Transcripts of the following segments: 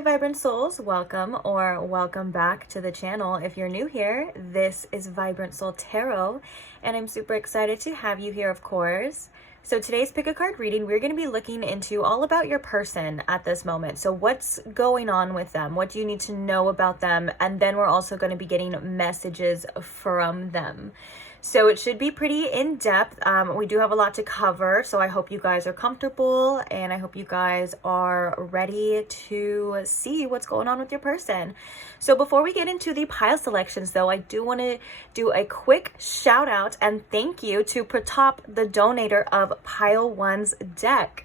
Hi Vibrant Souls, welcome or welcome back to the channel. If you're new here, this is Vibrant Soul Tarot and I'm super excited to have you here, of course. So today's pick a card reading, we're going to be looking into all about your person at this moment. So what's going on with them? What do you need to know about them? And then we're also going to be getting messages from them. So it should be pretty in-depth. We do have a lot to cover, so I hope you guys are comfortable and I hope you guys are ready to see what's going on with your person. So before we get into the pile selections though, I do want to do a quick shout out and thank you to Pratap, the donator of Pile 1's deck.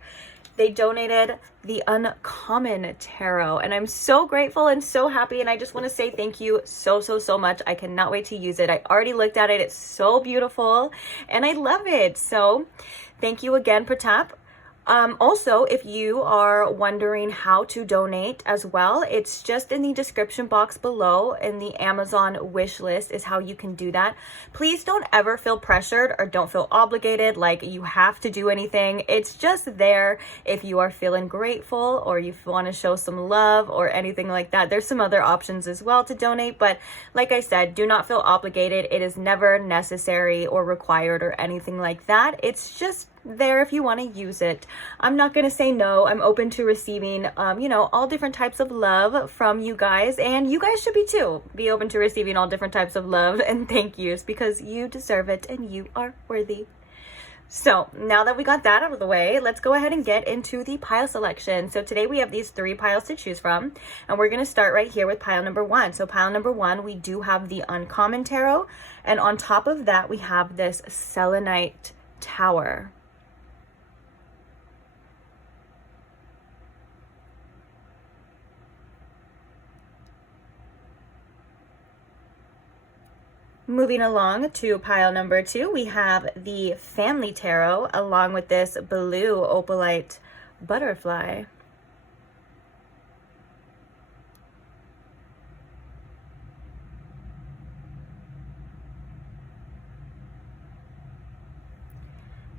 They donated the Uncommon Tarot and I'm so grateful and so happy, and I just want to say thank you so much. I cannot wait to use it. I already looked at it. It's so beautiful and I love it. So thank you again, Pratap. Also, if you are wondering how to donate as well, it's just in the description box below, in the Amazon wish list is how you can do that. Please don't ever feel pressured or don't feel obligated like you have to do anything. It's just there if you are feeling grateful or you want to show some love or anything like that. There's some other options as well to donate, but like I said, do not feel obligated. It is never necessary or required or anything like that. It's just there if you want to use it. I'm not going to say no. I'm open to receiving, all different types of love from you guys, and you guys should be too. Be open to receiving all different types of love and thank yous because you deserve it and you are worthy. So now that we got that out of the way, let's go ahead and get into the pile selection. So today we have these 3 piles to choose from, and we're going to start right here with pile number 1. So pile number 1, we do have the Uncommon Tarot, and on top of that we have this Selenite Tower. Moving along to pile number 2, we have the Family Tarot along with this blue opalite butterfly.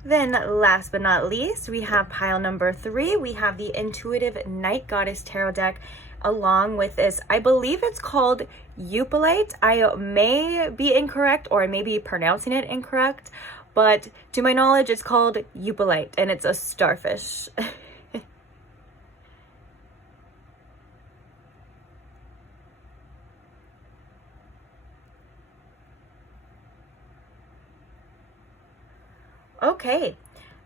Then last but not least, we have pile number 3. We have the Intuitive Night Goddess Tarot deck along with this, I believe it's called Upalite. I may be incorrect or I may be pronouncing it incorrect, but to my knowledge it's called Upalite and it's a starfish. Okay,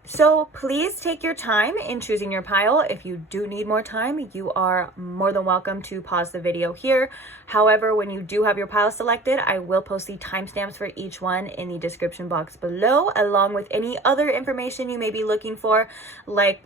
so please take your time in choosing your pile. If you do need more time, you are more than welcome to pause the video here. However, when you do have your pile selected, I will post the timestamps for each one in the description box below, along with any other information you may be looking for, like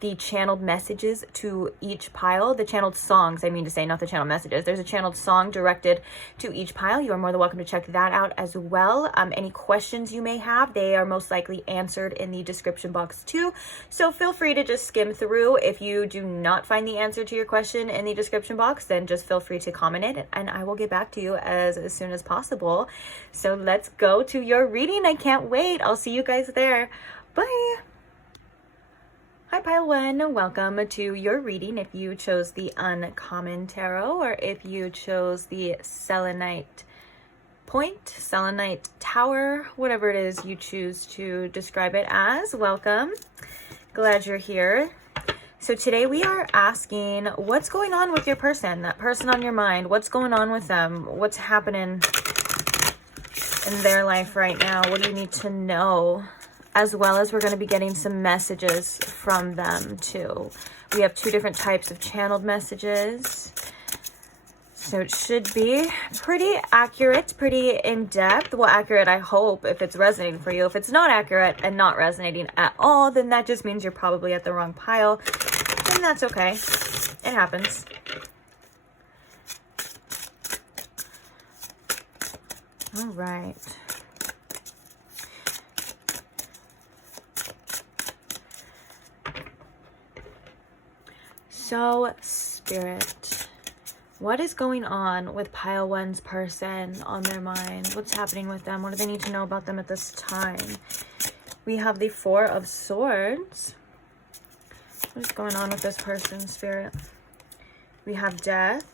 the channeled messages to each pile, the channeled songs, I mean to say, not the channeled messages. There's a channeled song directed to each pile. You are more than welcome to check that out as well. Any questions you may have, they are most likely answered in the description box too. So feel free to just skim through. If you do not find the answer to your question in the description box, then just feel free to comment it and I will get back to you as soon as possible. So let's go to your reading. I can't wait. I'll see you guys there. Bye. Hi Pile 1, welcome to your reading if you chose the Uncommon Tarot or if you chose the Selenite Point, Selenite Tower, whatever it is you choose to describe it as. Welcome. Glad you're here. So today we are asking what's going on with your person, that person on your mind. What's going on with them? What's happening in their life right now? What do you need to know? As well as we're going to be getting some messages from them too. We have 2 different types of channeled messages. So it should be pretty accurate, pretty in-depth. Well, accurate, I hope, if it's resonating for you. If it's not accurate and not resonating at all, then that just means you're probably at the wrong pile. And that's okay. It happens. All right. So, Spirit, what is going on with pile 1's person on their mind? What's happening with them? What do they need to know about them at this time? We have the 4 of Swords. What is going on with this person, Spirit? We have death.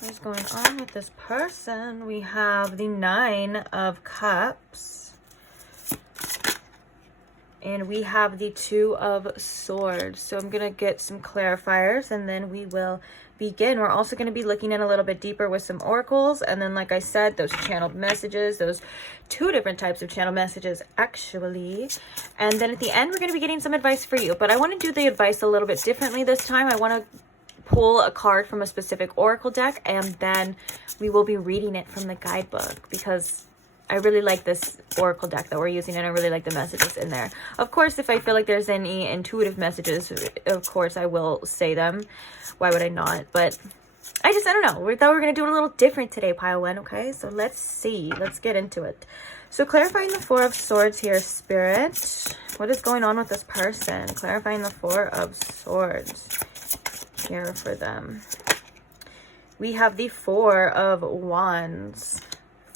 What's going on with this person? We have the 9 of Cups. And we have the 2 of Swords. So I'm going to get some clarifiers and then we will begin. We're also going to be looking in a little bit deeper with some oracles. And then, like I said, those channeled messages, those 2 different types of channel messages, actually. And then at the end, we're going to be getting some advice for you. But I want to do the advice a little bit differently this time. I want to pull a card from a specific oracle deck, and then we will be reading it from the guidebook because I really like this oracle deck that we're using, and I really like the messages in there. Of course, if I feel like there's any intuitive messages, of course I will say them. Why would I not? But I don't know. We thought we were going to do it a little different today, Pile 1, okay? So let's see. Let's get into it. So clarifying the 4 of Swords here, Spirit. What is going on with this person? Clarifying the 4 of Swords here for them. We have the 4 of Wands.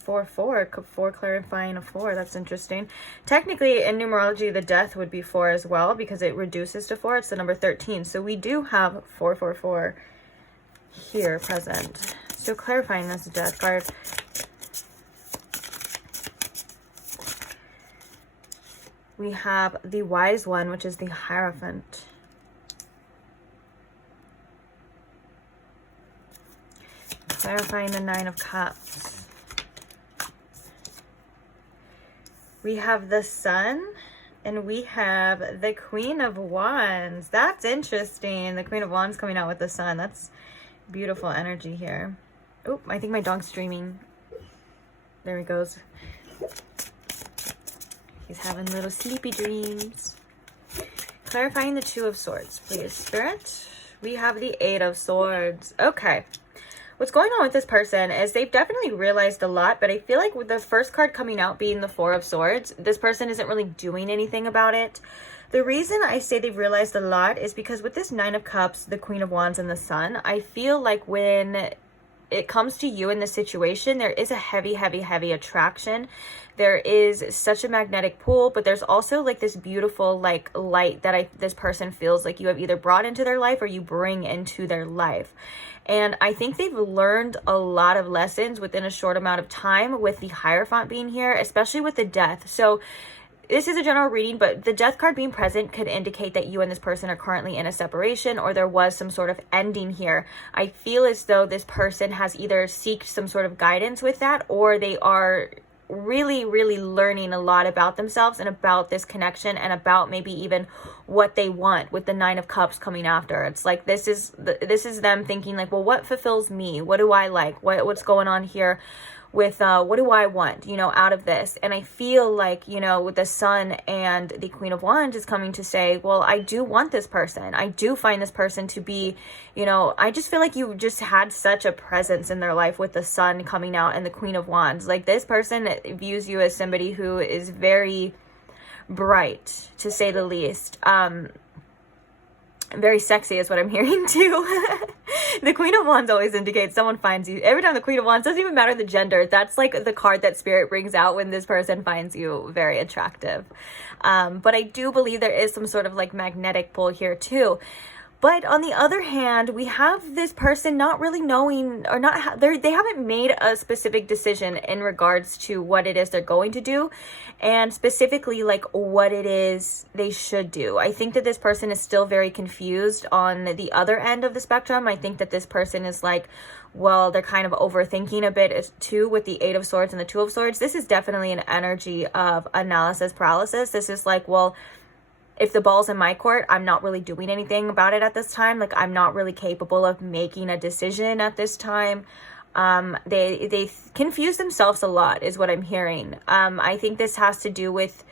4 clarifying a 4. That's interesting. Technically, in numerology, the death would be 4 as well because it reduces to 4. It's the number 13. So we do have 444 here present. So clarifying this death card. We have the Wise One, which is the Hierophant. Clarifying the 9 of Cups. We have the Sun, and we have the Queen of Wands. That's interesting. The Queen of Wands coming out with the Sun. That's beautiful energy here. Oh, I think my dog's streaming. There he goes. He's having little sleepy dreams. Clarifying the 2 of Swords, please, Spirit. We have the 8 of Swords. Okay. What's going on with this person is they've definitely realized a lot, but I feel like with the first card coming out being the 4 of Swords, this person isn't really doing anything about it. The reason I say they've realized a lot is because with this 9 of Cups, the Queen of Wands, and the Sun, I feel like when it comes to you in this situation, there is a heavy, heavy, heavy attraction. There is such a magnetic pull, but there's also like this beautiful like light that this person feels like you have either brought into their life or you bring into their life. And I think they've learned a lot of lessons within a short amount of time with the Hierophant being here, especially with the death. So this is a general reading, but the death card being present could indicate that you and this person are currently in a separation or there was some sort of ending here. I feel as though this person has either sought some sort of guidance with that, or they are really, really learning a lot about themselves and about this connection and about maybe even what they want with the 9 of Cups coming after. It's like this is them thinking like, well, what fulfills me? What do I like? What's going on here? With what do I want, out of this? And I feel like, with the Sun and the Queen of Wands is coming to say, well, I do want this person. I do find this person to be, I just feel like you just had such a presence in their life with the Sun coming out and the Queen of Wands. Like this person views you as somebody who is very bright, to say the least. Very sexy is what I'm hearing too. The Queen of Wands always indicates someone finds you. Every time the Queen of Wands, doesn't even matter the gender. That's like the card that Spirit brings out when this person finds you very attractive. But I do believe there is some sort of like magnetic pull here too. But on the other hand, we have this person not really knowing or they haven't made a specific decision in regards to what it is they're going to do and specifically like what it is they should do. I think that this person is still very confused on the other end of the spectrum. I think that this person is like, well, they're kind of overthinking a bit too with the 8 of Swords and the 2 of Swords. This is definitely an energy of analysis paralysis. This is like, well, if the ball's in my court, I'm not really doing anything about it at this time. Like I'm not really capable of making a decision at this time. They confuse themselves a lot is what I'm hearing. I think this has to do with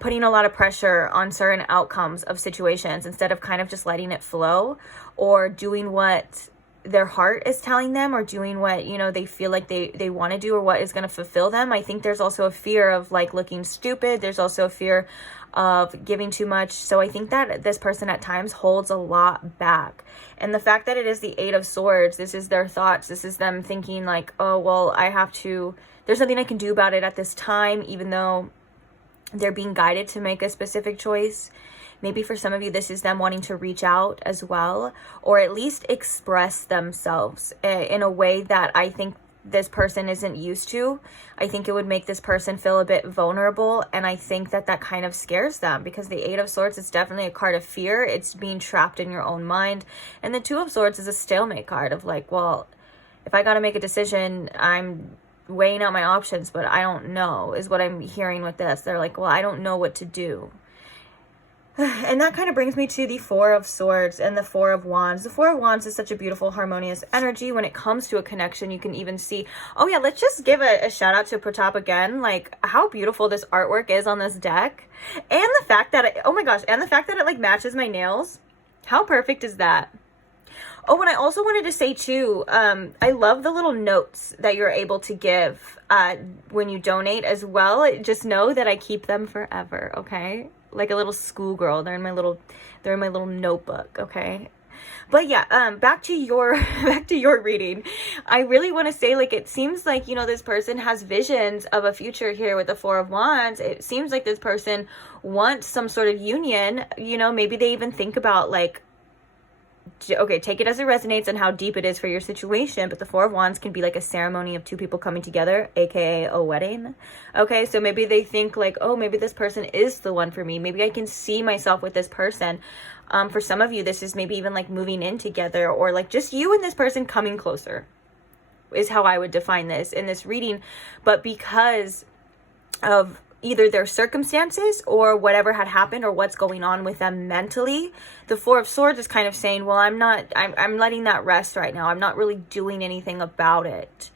putting a lot of pressure on certain outcomes of situations instead of kind of just letting it flow or doing what their heart is telling them or doing what, they feel like they want to do or what is going to fulfill them. I think there's also a fear of like looking stupid. There's also a fear of giving too much. So I think that this person at times holds a lot back. And the fact that it is the 8 of Swords, this is their thoughts. This is them thinking like, oh, well, there's nothing I can do about it at this time, even though they're being guided to make a specific choice. Maybe for some of you, this is them wanting to reach out as well, or at least express themselves in a way that I think this person isn't used to. I think it would make this person feel a bit vulnerable, and I think that that kind of scares them, because the Eight of Swords is definitely a card of fear. It's being trapped in your own mind, and the Two of Swords is a stalemate card of like, well, if I got to make a decision, I'm weighing out my options, but I don't know, is what I'm hearing with this. They're like, well, I don't know what to do. And that kind of brings me to the Four of Swords and the Four of Wands. The Four of Wands is such a beautiful, harmonious energy. When it comes to a connection, you can even see, oh yeah, let's just give a shout out to Pratap again. Like, how beautiful this artwork is on this deck. And the fact that, oh my gosh, and the fact that it like matches my nails. How perfect is that? Oh, and I also wanted to say too, I love the little notes that you're able to give when you donate as well. Just know that I keep them forever, okay? Like a little schoolgirl. They're in my little notebook, okay? But yeah, back to your reading. I really want to say, like, it seems like, you know, this person has visions of a future here with the Four of Wands. It seems like this person wants some sort of union. You know, maybe they even think about like, okay, take it as it resonates and how deep it is for your situation, but the Four of Wands can be like a ceremony of two people coming together, aka a wedding. Okay, so maybe they think like, oh, maybe this person is the one for me. Maybe I can see myself with this person. For some of you, this is maybe even like moving in together, or like just you and this person coming closer is how I would define this in this reading. But because of either their circumstances or whatever had happened or what's going on with them mentally, the Four of Swords is kind of saying, well, I'm letting that rest right now. I'm not really doing anything about it.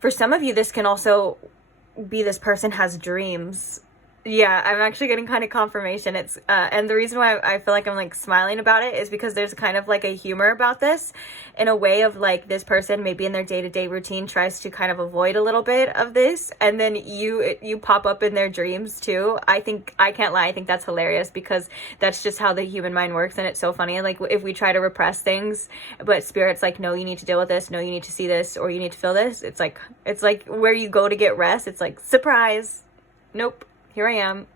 For some of you, this can also be this person has dreams. Yeah, I'm actually getting kind of confirmation. It's and the reason why I feel like I'm like smiling about it is because there's kind of like a humor about this, in a way of like this person maybe in their day-to-day routine tries to kind of avoid a little bit of this, and then you pop up in their dreams too. I can't lie, I think that's hilarious, because that's just how the human mind works, and it's so funny. Like if we try to repress things, but spirit's like, no, you need to deal with this, no, you need to see this, or you need to feel this. It's like where you go to get rest. It's like, surprise, nope, here I am.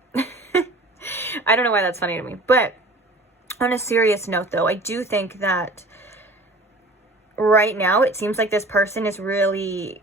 I don't know why that's funny to me. But on a serious note, though, I do think that right now it seems like this person is really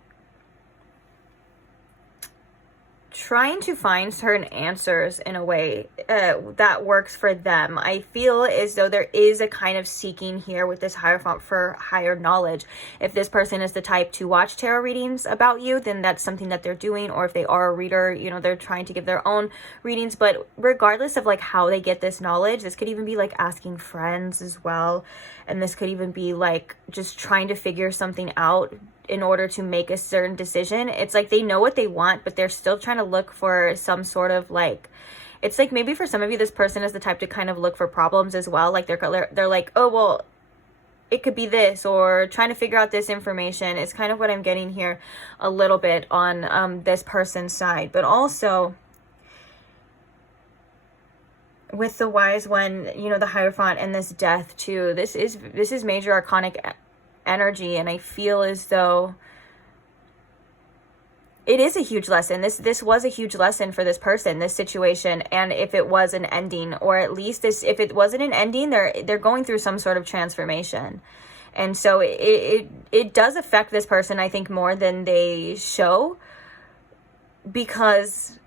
trying to find certain answers in a way that works for them. I feel as though there is a kind of seeking here with this Hierophant for higher knowledge. If this person is the type to watch tarot readings about you, then that's something that they're doing. Or if they are a reader, you know, they're trying to give their own readings. But regardless of like how they get this knowledge, this could even be like asking friends as well. And this could even be like just trying to figure something out in order to make a certain decision. It's like they know what they want, but they're still trying to look for some sort of like, it's like maybe for some of you, this person is the type to kind of look for problems as well. Like they're like, oh, well, it could be this, or trying to figure out this information. It's kind of what I'm getting here a little bit on this person's side. But also with the Wise One, you know, the Hierophant and this Death too, this is major arcanic energy, and I feel as though it is a huge lesson. This was a huge lesson for this person, this situation. And if it was an ending, or at least if it wasn't an ending, they're going through some sort of transformation. And so it does affect this person, I think, more than they show, because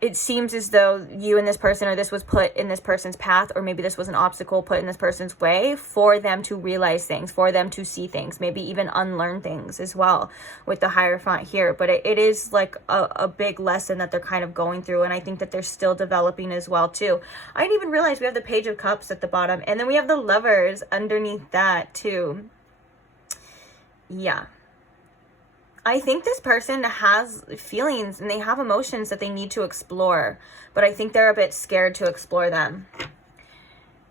it seems as though you and this person, or this was put in this person's path, or maybe this was an obstacle put in this person's way for them to realize things, for them to see things, maybe even unlearn things as well with the Hierophant here. But it is like a big lesson that they're kind of going through, and I think that they're still developing as well too. I didn't even realize we have the Page of Cups at the bottom, and then we have the Lovers underneath that too. Yeah. I think this person has feelings and they have emotions that they need to explore, but I think they're a bit scared to explore them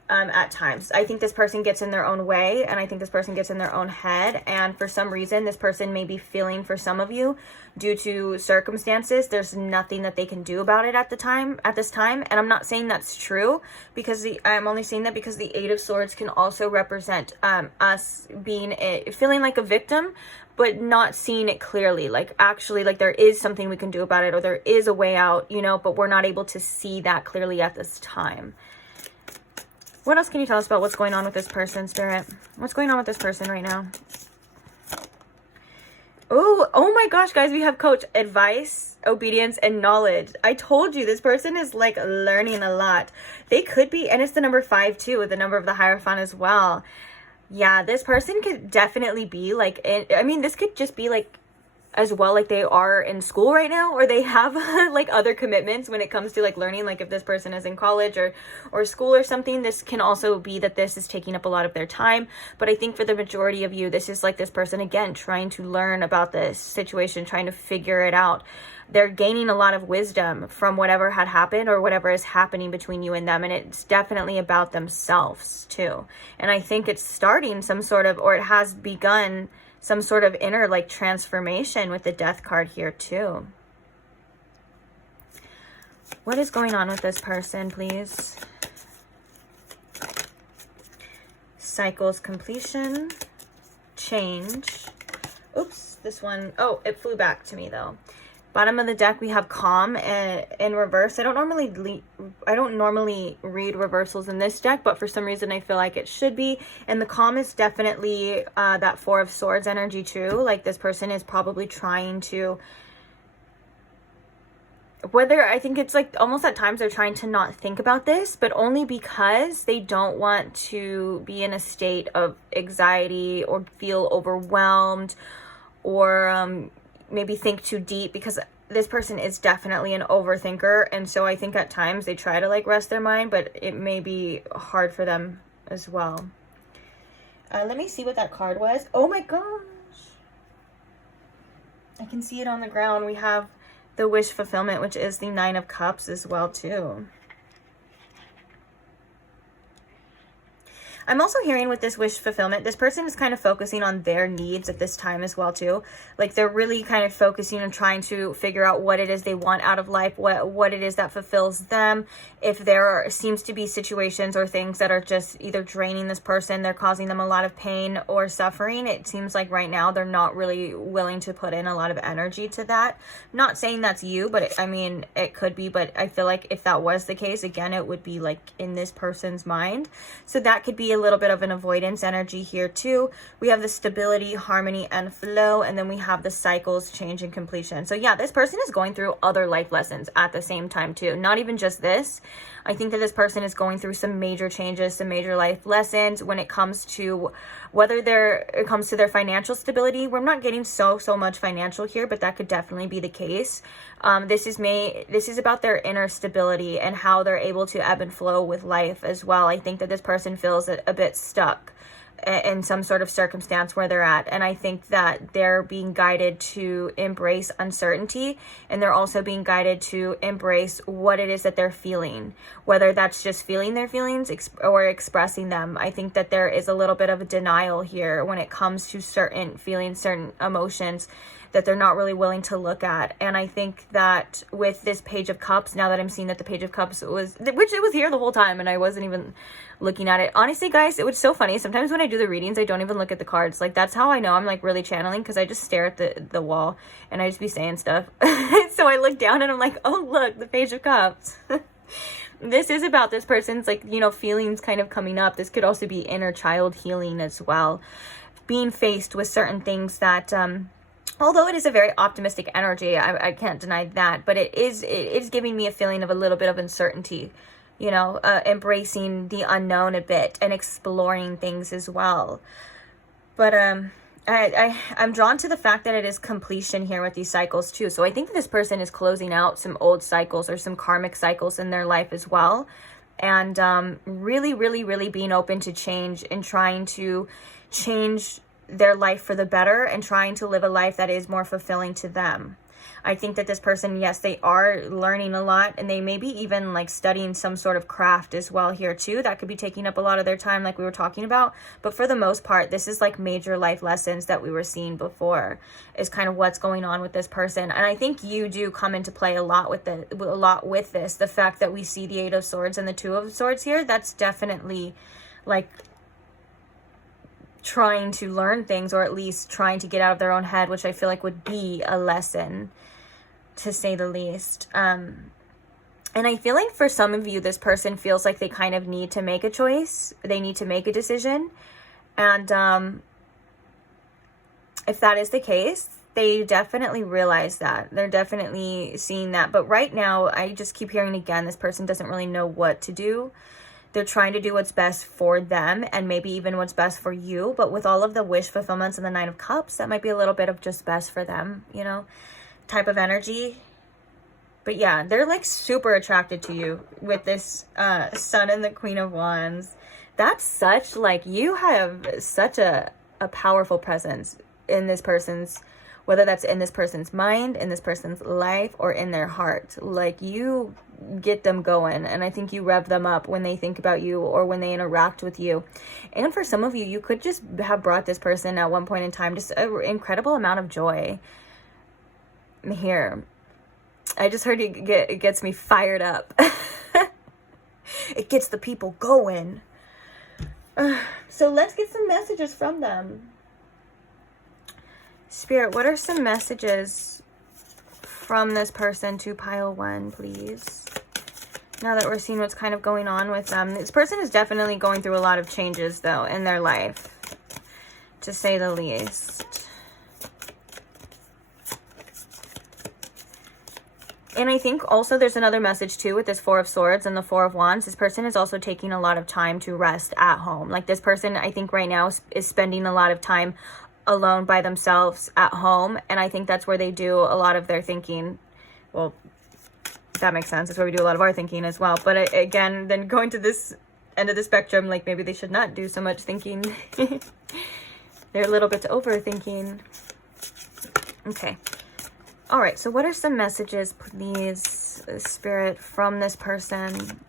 at times. I think this person gets in their own way, and I think this person gets in their own head, and for some reason this person may be feeling, for some of you, due to circumstances, there's nothing that they can do about it at this time. And I'm not saying that's true, because I'm only saying that because the Eight of Swords can also represent us being feeling like a victim, but not seeing it clearly. Like, actually, like, there is something we can do about it, or there is a way out, you know, but we're not able to see that clearly at this time. What else can you tell us about what's going on with this person, Spirit? What's going on with this person right now? Oh my gosh, guys, we have coach, advice, obedience, and knowledge. I told you this person is like learning a lot. They could be, and it's the number 5 too, with the number of the Hierophant as well. Yeah, this person could definitely be like, I mean, this could just be like as well, like they are in school right now, or they have like other commitments when it comes to like learning, like if this person is in college or school or something. This can also be that this is taking up a lot of their time. But I think for the majority of you, this is like this person, again, trying to learn about this situation, trying to figure it out. They're gaining a lot of wisdom from whatever had happened or whatever is happening between you and them. And it's definitely about themselves too. And I think it's starting some sort of, or it has begun some sort of inner like transformation with the Death card here too. What is going on with this person, please? Cycles, completion, change. Oops, this one, oh, it flew back to me though. Bottom of the deck, we have calm in reverse. I don't normally read reversals in this deck, but for some reason I feel like it should be. And the calm is definitely that 4 of Swords energy too. Like this person is probably trying to, I think it's like almost at times they're trying to not think about this, but only because they don't want to be in a state of anxiety or feel overwhelmed or maybe think too deep, because this person is definitely an overthinker. And so I think at times they try to like rest their mind, but it may be hard for them as well. Let me see what that card was. Oh my gosh. I can see it on the ground. We have the wish fulfillment, which is the 9 of Cups as well too. I'm also hearing with this wish fulfillment, this person is kind of focusing on their needs at this time as well too. Like they're really kind of focusing on trying to figure out what it is they want out of life, what it is that fulfills them. If there seems to be situations or things that are just either draining this person, they're causing them a lot of pain or suffering, it seems like right now they're not really willing to put in a lot of energy to that. Not saying that's you, but I mean, it could be, but I feel like if that was the case, again, it would be like in this person's mind. So that could be a little bit of an avoidance energy here too. We have the stability, harmony, and flow, and then we have the cycles, change, and completion. So yeah, this person is going through other life lessons at the same time too. Not even just this. I think that this person is going through some major changes, some major life lessons when it comes to it comes to their financial stability. We're not getting so much financial here, but that could definitely be the case. This is about their inner stability and how they're able to ebb and flow with life as well. I think that this person feels a bit stuck in some sort of circumstance where they're at, and I think that they're being guided to embrace uncertainty, and they're also being guided to embrace what it is that they're feeling, whether that's just feeling their feelings or expressing them. I think that there is a little bit of a denial here when it comes to certain feelings, certain emotions that they're not really willing to look at. And I think that with this Page of Cups, now that I'm seeing that the Page of Cups which it was here the whole time and I wasn't even looking at it. Honestly, guys, it was so funny. Sometimes when I do the readings, I don't even look at the cards. Like, that's how I know I'm like really channeling, because I just stare at the wall and I just be saying stuff. So I look down and I'm like, oh, look, the Page of Cups. This is about this person's, like, you know, feelings kind of coming up. This could also be inner child healing as well. Being faced with certain things that, although it is a very optimistic energy, I can't deny that, but it is giving me a feeling of a little bit of uncertainty, you know, embracing the unknown a bit and exploring things as well. But I'm drawn to the fact that it is completion here with these cycles too. So I think that this person is closing out some old cycles or some karmic cycles in their life as well. And really, really, really being open to change and trying to change their life for the better and trying to live a life that is more fulfilling to them. I think that this person, yes, they are learning a lot, and they may be even like studying some sort of craft as well here too. That could be taking up a lot of their time, like we were talking about. But for the most part, this is like major life lessons that we were seeing before is kind of what's going on with this person. And I think you do come into play a lot with this. The fact that we see the 8 of Swords and the 2 of Swords here, that's definitely like trying to learn things, or at least trying to get out of their own head, which I feel like would be a lesson, to say the least. And And I feel like for some of you, this person feels like they kind of need to make a choice. They need to make a decision. And if that is the case, they definitely realize that. They're definitely seeing that. But right now, I just keep hearing again, this person doesn't really know what to do. They're trying to do what's best for them and maybe even what's best for you. But with all of the wish fulfillments and the Nine of Cups, that might be a little bit of just best for them, you know, type of energy. But yeah, they're like super attracted to you with this Sun and the Queen of Wands. That's such, like, you have such a powerful presence in this person's, whether that's in this person's mind, in this person's life, or in their heart. Like, you get them going, and I think you rev them up when they think about you or when they interact with you. And for some of you, you could just have brought this person at one point in time just an incredible amount of joy. Here, I just heard it gets me fired up. It gets the people going. So let's get some messages from them. Spirit, what are some messages from this person to pile 1, please? Now that we're seeing what's kind of going on with them. This person is definitely going through a lot of changes, though, in their life, to say the least. And I think also there's another message too with this Four of Swords and the Four of Wands. This person is also taking a lot of time to rest at home. Like, this person, I think right now is spending a lot of time alone by themselves at home. And I think that's where they do a lot of their thinking. Well, that makes sense. That's where we do a lot of our thinking as well. But again, then going to this end of the spectrum, like, maybe they should not do so much thinking. They're a little bit overthinking. Okay. All right, so what are some messages, please, Spirit, from this person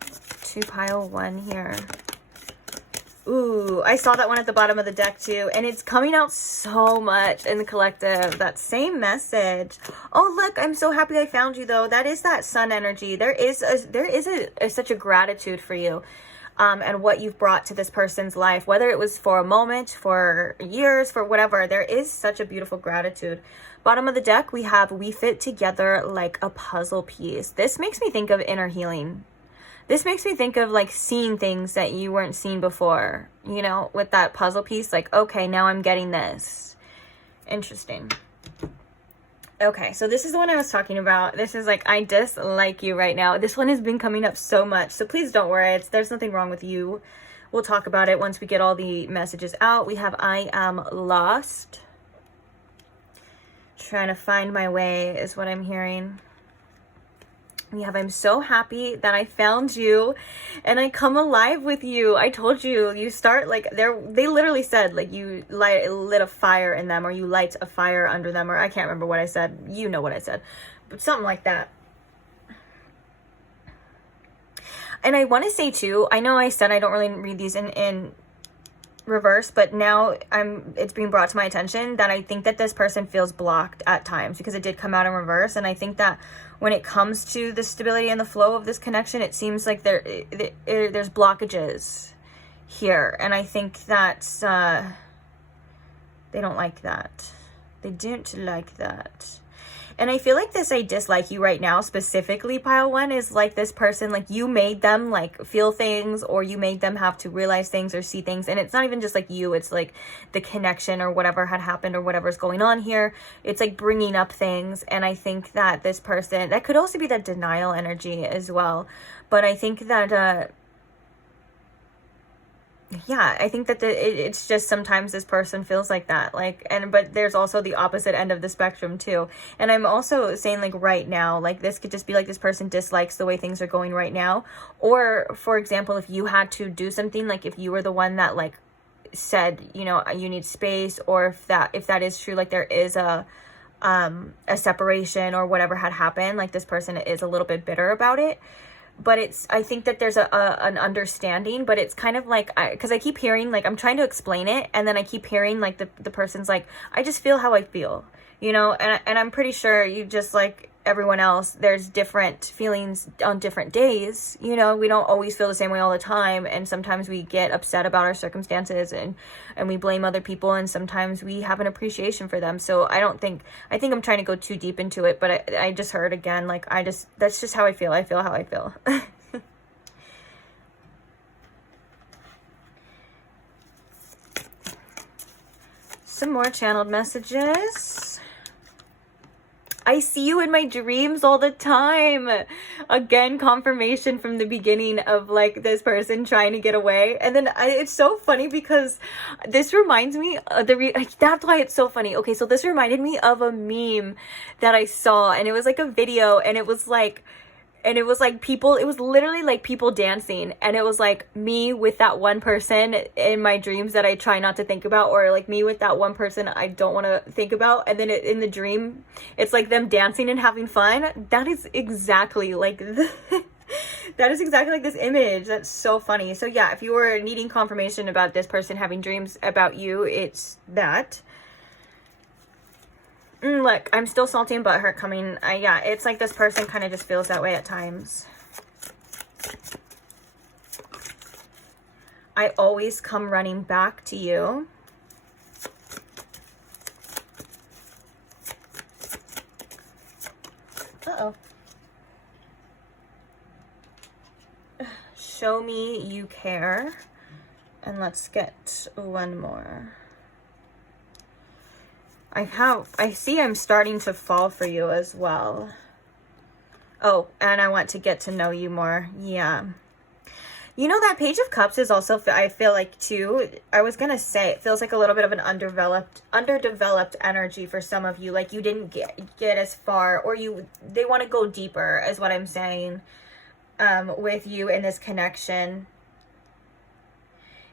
to pile 1 here? Ooh, I saw that one at the bottom of the deck too, and it's coming out so much in the collective, that same message. Oh, look, I'm so happy I found you, though. That is that Sun energy. There is such a gratitude for you. And what you've brought to this person's life, whether it was for a moment, for years, for whatever, there is such a beautiful gratitude. Bottom of the deck, we have, we fit together like a puzzle piece. This makes me think of inner healing. This makes me think of like seeing things that you weren't seeing before, you know, with that puzzle piece, like, okay, now I'm getting this. Interesting. Okay, so this is the one I was talking about. This is like, I dislike you right now. This one has been coming up so much, so please don't worry. There's nothing wrong with you. We'll talk about it once we get all the messages out. We have, I am lost. Trying to find my way is what I'm hearing. We have, I'm so happy that I found you and I come alive with you. I told you, you start like, they literally said like you lit a fire in them, or you light a fire under them, or I can't remember what I said. You know what I said, but something like that. And I want to say too, I know I said I don't really read these in reverse, but now it's being brought to my attention that I think that this person feels blocked at times, because it did come out in reverse. And I think that when it comes to the stability and the flow of this connection, it seems like there's blockages here. And I think that they don't like that. They don't like that. And I feel like this, I dislike you right now, specifically pile 1, is like this person, like you made them like feel things, or you made them have to realize things or see things. And it's not even just like you, it's like the connection or whatever had happened or whatever's going on here. It's like bringing up things. And I think that this person, that could also be that denial energy as well. But I think that, yeah, I think that it's just sometimes this person feels like that, like, but there's also the opposite end of the spectrum too. And I'm also saying like right now, like this could just be like this person dislikes the way things are going right now. Or for example, if you had to do something, like if you were the one that like said, you know, you need space, or if that is true, like there is a separation or whatever had happened, like this person is a little bit bitter about it. But I think that there's an understanding, but it's kind of like, because I keep hearing, like, I'm trying to explain it, and then I keep hearing, like, the person's like, I just feel how I feel, you know, and I'm pretty sure you just, like, everyone else, there's different feelings on different days. You know, we don't always feel the same way all the time, and sometimes we get upset about our circumstances and we blame other people, and sometimes we have an appreciation for them. So I think I'm trying to go too deep into it, but I just heard again, like, that's just how I feel. I feel how I feel. Some more channeled messages. I see you in my dreams all the time. Again, confirmation from the beginning of like this person trying to get away. And then it's so funny because this reminds me of that's why it's so funny. Okay, so this reminded me of a meme that I saw, and it was like a video, and it was like people, it was literally like people dancing, and it was like me with that one person in my dreams that I try not to think about, or like me with that one person I don't want to think about, and then in the dream it's like them dancing and having fun. That is exactly like that is exactly like this image. That's so funny. So yeah, if you were needing confirmation about this person having dreams about you, it's that. Look, I'm still salty and butthurt coming. Yeah, it's like this person kind of just feels that way at times. I always come running back to you. Uh-oh. Show me you care. And let's get one more. I see I'm starting to fall for you as well. Oh, and I want to get to know you more. Yeah. You know, that Page of Cups is also, I feel like too, I was going to say, it feels like a little bit of an underdeveloped energy for some of you. Like you didn't get as far, or they want to go deeper is what I'm saying, with you in this connection.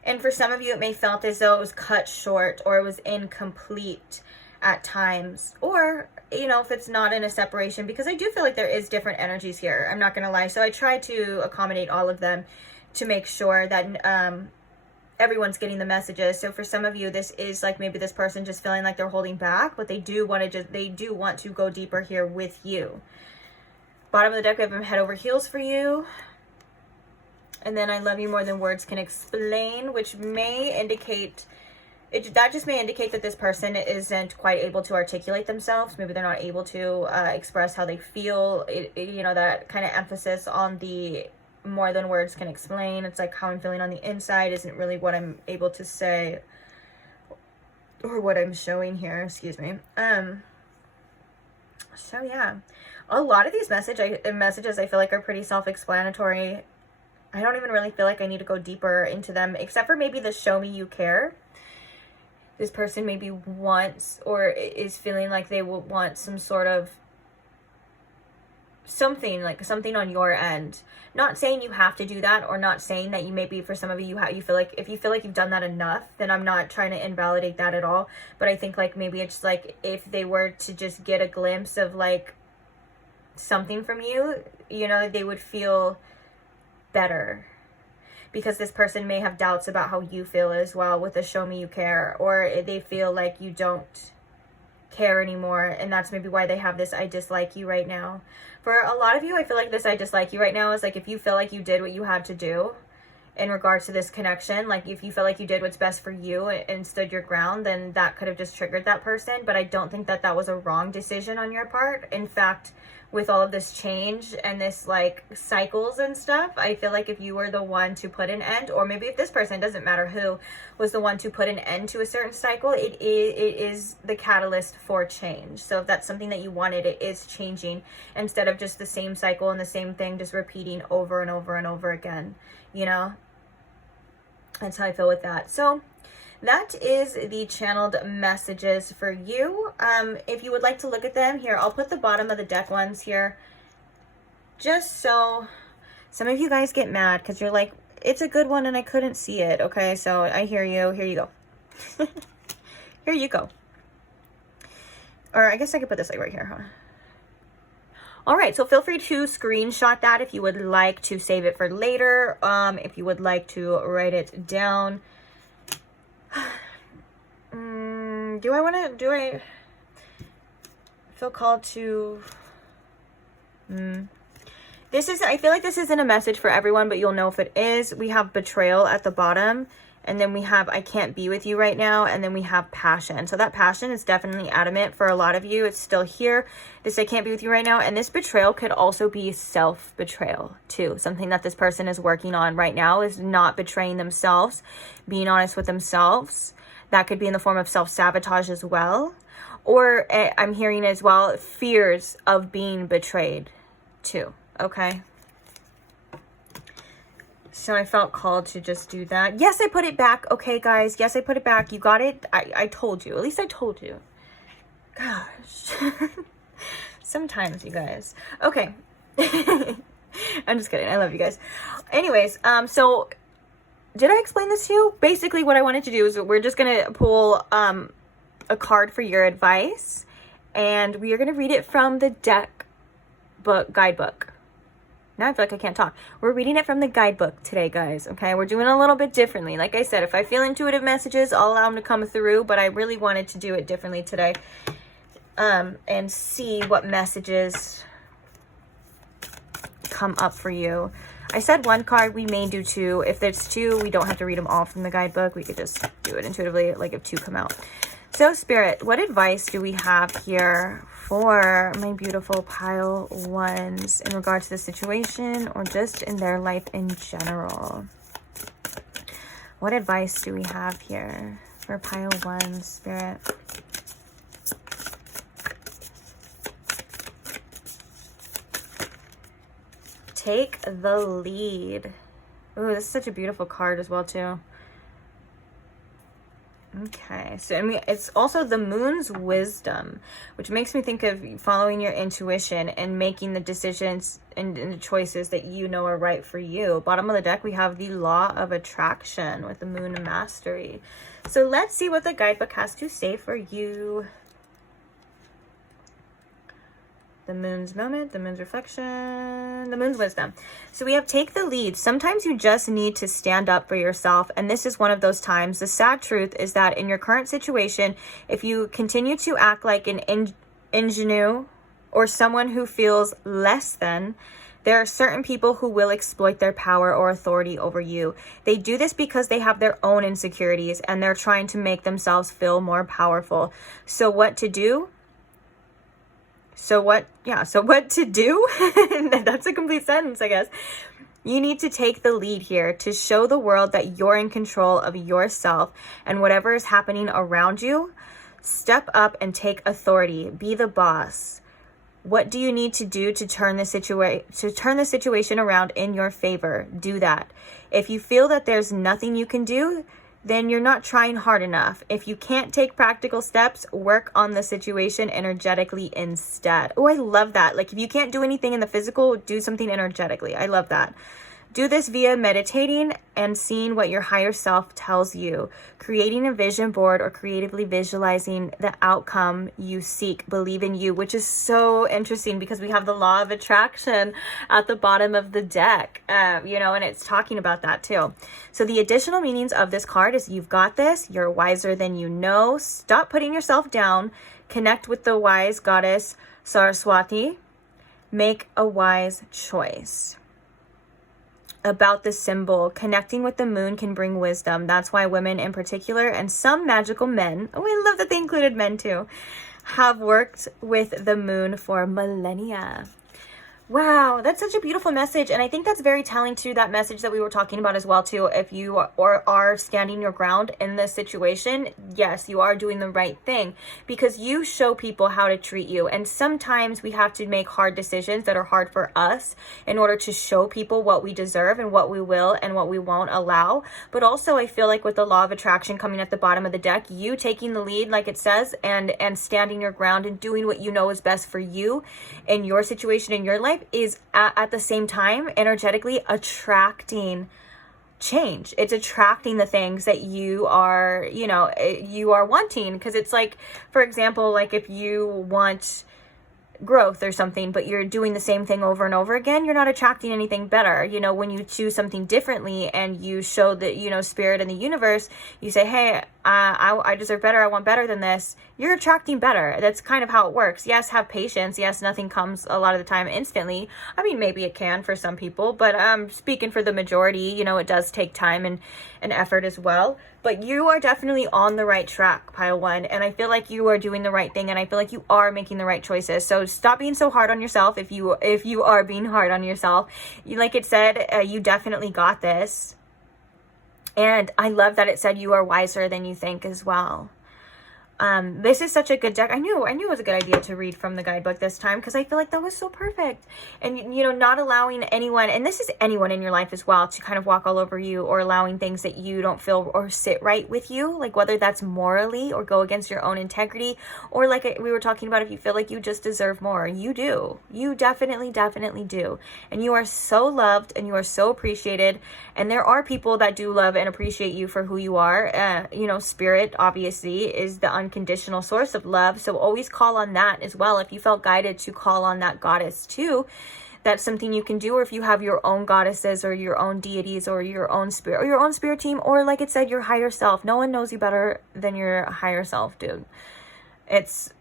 And for some of you, it may felt as though it was cut short or it was incomplete at times, or you know, if it's not in a separation, because I do feel like there is different energies here, I'm not gonna lie. So I try to accommodate all of them to make sure that everyone's getting the messages. So for some of you, this is like maybe this person just feeling like they're holding back, but they do want to go deeper here with you. Bottom of the deck, we have them head over heels for you. And then I love you more than words can explain, which may indicate that just may indicate that this person isn't quite able to articulate themselves. Maybe they're not able to express how they feel. You know, that kind of emphasis on the more than words can explain. It's like how I'm feeling on the inside isn't really what I'm able to say, or what I'm showing here. Excuse me. So yeah, a lot of these messages I feel like are pretty self-explanatory. I don't even really feel like I need to go deeper into them, except for maybe the show me you care. This person maybe wants or is feeling like they will want some sort of something on your end. Not saying you have to do that, or not saying that you maybe for some of you you feel like, if you feel like you've done that enough, then I'm not trying to invalidate that at all. But I think like maybe it's like if they were to just get a glimpse of like something from you, you know, they would feel better. Because this person may have doubts about how you feel as well with the show me you care, or they feel like you don't care anymore, and that's maybe why they have this I dislike you right now. For a lot of you, I feel like this I dislike you right now is like if you feel like you did what you had to do in regards to this connection, like if you feel like you did what's best for you and stood your ground, then that could have just triggered that person. But I don't think that that was a wrong decision on your part. In fact, with all of this change and this like cycles and stuff, I feel like if you were the one to put an end, or maybe if this person, doesn't matter who, was the one to put an end to a certain cycle, it is the catalyst for change. So if that's something that you wanted, it is changing instead of just the same cycle and the same thing just repeating over and over and over again, you know. That's how I feel with that. So that is the channeled messages for you. If you would like to look at them here, I'll put the bottom of the deck ones here, just so some of you guys get mad because you're like, it's a good one and I couldn't see it. Okay, so I hear you. Here you go. Here you go. Or I guess I could put this like right here, huh? All right, so feel free to screenshot that if you would like to save it for later. If you would like to write it down. Do I feel called to This is, I feel like this isn't a message for everyone, but you'll know if it is. We have betrayal at the bottom, and then we have I can't be with you right now, and then we have passion. So that passion is definitely adamant for a lot of you. It's still here. This I can't be with you right now. And this betrayal could also be self-betrayal too. Something that this person is working on right now is not betraying themselves, being honest with themselves. That could be in the form of self-sabotage as well. Or I'm hearing as well, fears of being betrayed too. Okay. So I felt called to just do that. Yes, I put it back. Okay, guys. Yes, I put it back. You got it. I told you. At least I told you. Gosh. Sometimes, you guys. Okay. I'm just kidding. I love you guys. Anyways, so did I explain this to you? Basically, what I wanted to do is we're just going to pull a card for your advice. And we are going to read it from the deck guidebook. Now I feel like I can't talk. We're reading it from the guidebook today, guys. Okay, we're doing a little bit differently. Like I said, if I feel intuitive messages, I'll allow them to come through. But I really wanted to do it differently today, and see what messages come up for you. I said one card. We may do two. If there's two, we don't have to read them all from the guidebook. We could just do it intuitively, like if two come out. So, Spirit, what advice do we have here for my beautiful pile ones in regard to the situation or just in their life in general? What advice do we have here for pile one, Spirit? Take the lead. Ooh, this is such a beautiful card as well, too. Okay, so I mean, it's also the moon's wisdom, which makes me think of following your intuition and making the decisions and the choices that you know are right for you. Bottom of the deck, we have the law of attraction with the moon and mastery. So let's see what the guidebook has to say for you. The moon's moment, the moon's reflection, the moon's wisdom. So we have take the lead. Sometimes you just need to stand up for yourself. And this is one of those times. The sad truth is that in your current situation, if you continue to act like an ingenue or someone who feels less than, there are certain people who will exploit their power or authority over you. They do this because they have their own insecurities and they're trying to make themselves feel more powerful. So what to do? So what to do? That's a complete sentence, I guess. You need to take the lead here to show the world that you're in control of yourself and whatever is happening around you. Step up and take authority. Be the boss. What do you need to do to turn the situation around in your favor? Do that. If you feel that there's nothing you can do, then you're not trying hard enough. If you can't take practical steps, work on the situation energetically instead. Oh, I love that. Like if you can't do anything in the physical, do something energetically. I love that. Do this via meditating and seeing what your higher self tells you, creating a vision board or creatively visualizing the outcome you seek. Believe in you, which is so interesting because we have the law of attraction at the bottom of the deck, and it's talking about that too. So the additional meanings of this card is you've got this, you're wiser than you know, stop putting yourself down, connect with the wise goddess Saraswati, make a wise choice. About the symbol, connecting with the moon can bring wisdom. That's why women in particular and some magical men, oh, I love that they included men too, have worked with the moon for millennia. Wow, that's such a beautiful message. And I think that's very telling to that message that we were talking about as well too. If you are standing your ground in this situation, yes, you are doing the right thing because you show people how to treat you. And sometimes we have to make hard decisions that are hard for us in order to show people what we deserve and what we will and what we won't allow. But also I feel like with the law of attraction coming at the bottom of the deck, you taking the lead like it says and standing your ground and doing what you know is best for you in your situation in your life is at the same time energetically attracting change. It's attracting the things that you are wanting, because it's like, for example, like if you want growth or something, but you're doing the same thing over and over again, you're not attracting anything better. When you choose something differently and you show that, spirit in the universe, you say, hey, I deserve better, I want better than this, you're attracting better. That's kind of how it works. Yes, have patience. Yes, nothing comes a lot of the time instantly. I mean, maybe it can for some people, but speaking for the majority, you know, it does take time and effort as well. But you are definitely on the right track, pile one, and I feel like you are doing the right thing, and I feel like you are making the right choices. So stop being so hard on yourself. If you are being hard on yourself, like it said, you definitely got this. And I love that it said you are wiser than you think as well. This is such a good deck. I knew it was a good idea to read from the guidebook this time, because I feel like that was so perfect. And, you know, not allowing anyone, and this is anyone in your life as well, to kind of walk all over you, or allowing things that you don't feel or sit right with you, like whether that's morally or go against your own integrity, or like we were talking about, if you feel like you just deserve more. You do. You definitely do. And you are so loved, and you are so appreciated. And there are people that do love and appreciate you for who you are. You know, spirit obviously is the unconditional source of love, so always call on that as well. If you felt guided to call on that goddess too, that's something you can do. Or if you have your own goddesses or your own deities or your own spirit team, or like it said, your higher self. No one knows you better than your higher self, dude. It's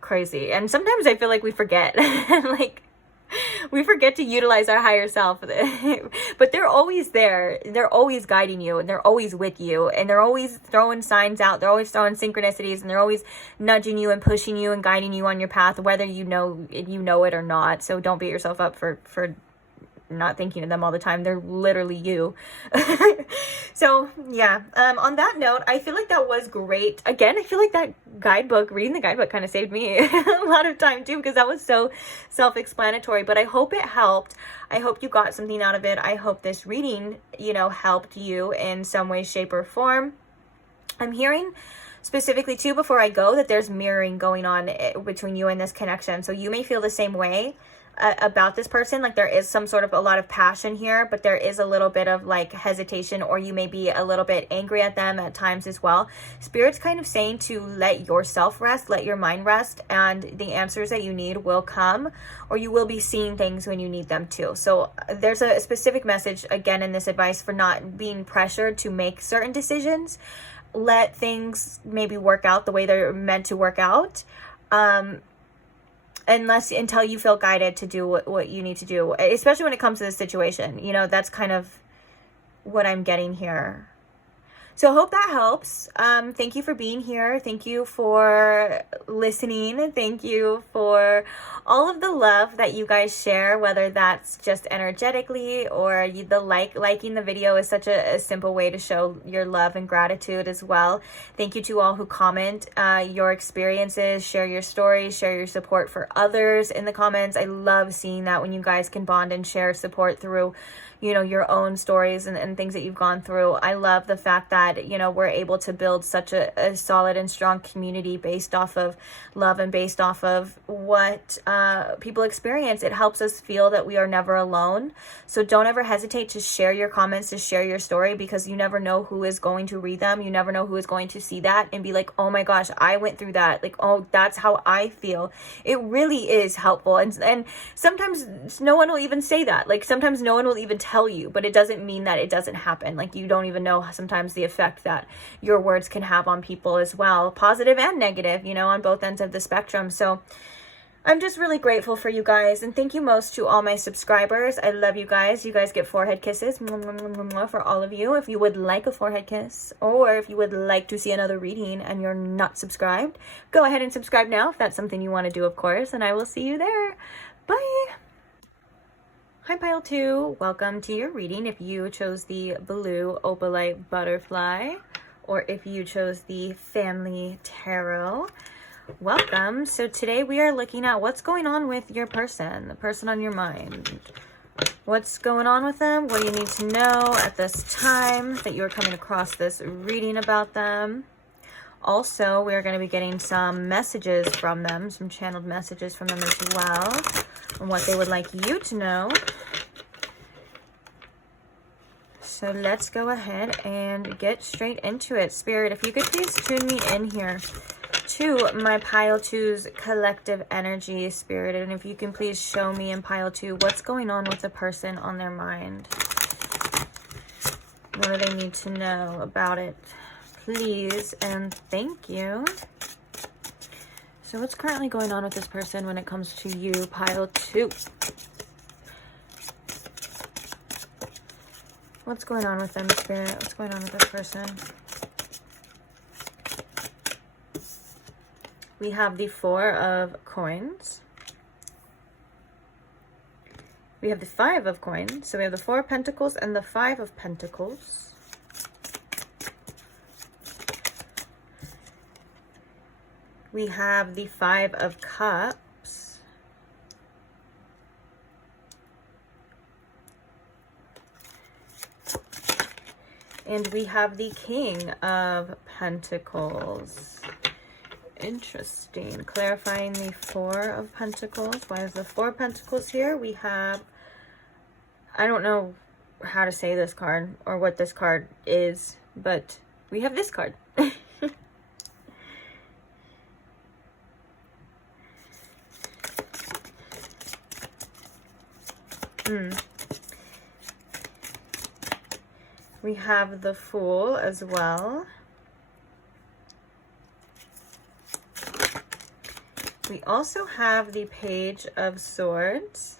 crazy. And sometimes I feel like we forget like we forget to utilize our higher self. But they're always there. They're always guiding you, and they're always with you, and they're always throwing signs out. They're always throwing synchronicities, and they're always nudging you and pushing you and guiding you on your path, whether you know it or not. So don't beat yourself up for not thinking of them all the time. They're literally you. So yeah, on that note, I feel like that was great. Again, I feel like that reading the guidebook kind of saved me a lot of time too, because that was so self-explanatory. But I hope it helped. I hope you got something out of it. I hope this reading, you know, helped you in some way, shape, or form. I'm hearing specifically too, before I go, that there's mirroring going on between you and this connection. So you may feel the same way about this person. Like there is some sort of a lot of passion here, but there is a little bit of like hesitation, or you may be a little bit angry at them at times as well. Spirit's kind of saying to let yourself rest, let your mind rest, and the answers that you need will come, or you will be seeing things when you need them too. So there's a specific message again in this advice for not being pressured to make certain decisions. Let things maybe work out the way they're meant to work out. Until you feel guided to do what you need to do, especially when it comes to this situation. You know, that's kind of what I'm getting here. So I hope that helps. Thank you for being here. Thank you for listening. Thank you for all of the love that you guys share, whether that's just energetically or liking the video is such a simple way to show your love and gratitude as well. Thank you to all who comment your experiences, share your stories, share your support for others in the comments. I love seeing that when you guys can bond and share support through, you know, your own stories and things that you've gone through. I love the fact that, you know, we're able to build such a solid and strong community based off of love and based off of what people experience. It helps us feel that we are never alone. So don't ever hesitate to share your comments, to share your story, because you never know who is going to read them. You never know who is going to see that and be like, oh my gosh, I went through that. Like, oh, that's how I feel. It really is helpful. And sometimes no one will even say that. Like sometimes no one will even tell you, but it doesn't mean that it doesn't happen. Like you don't even know sometimes the effect that your words can have on people as well, positive and negative, you know, on both ends of the spectrum. So I'm just really grateful for you guys, and thank you most to all my subscribers. I love you guys. You guys get forehead kisses for all of you. If you would like a forehead kiss, or if you would like to see another reading and you're not subscribed, go ahead and subscribe now if that's something you want to do, of course, and I will see you there. Bye. Hi Pile 2, welcome to your reading. If you chose the blue opalite butterfly, or if you chose the family tarot, welcome. So today we are looking at what's going on with your person, the person on your mind. What's going on with them? What do you need to know at this time that you're coming across this reading about them? Also, we're going to be getting some messages from them, some channeled messages from them as well, and what they would like you to know. So let's go ahead and get straight into it. Spirit, if you could please tune me in here to my Pile 2's collective energy, Spirit, and if you can please show me in Pile 2 what's going on with the person on their mind. What do they need to know about it? please and thank you. So what's currently going on with this person when it comes to you, pile 2? What's going on with them, Spirit? What's going on with this person? We have the 4 of coins. We have the 5 of coins. So we have the 4 of pentacles and the 5 of pentacles. We have the 5 of cups. And we have the King of Pentacles. Interesting. Clarifying the 4 of Pentacles. Why is the 4 of Pentacles here? We have, I don't know how to say this card or what this card is, but we have this card. We have the Fool as well. We also have the Page of Swords.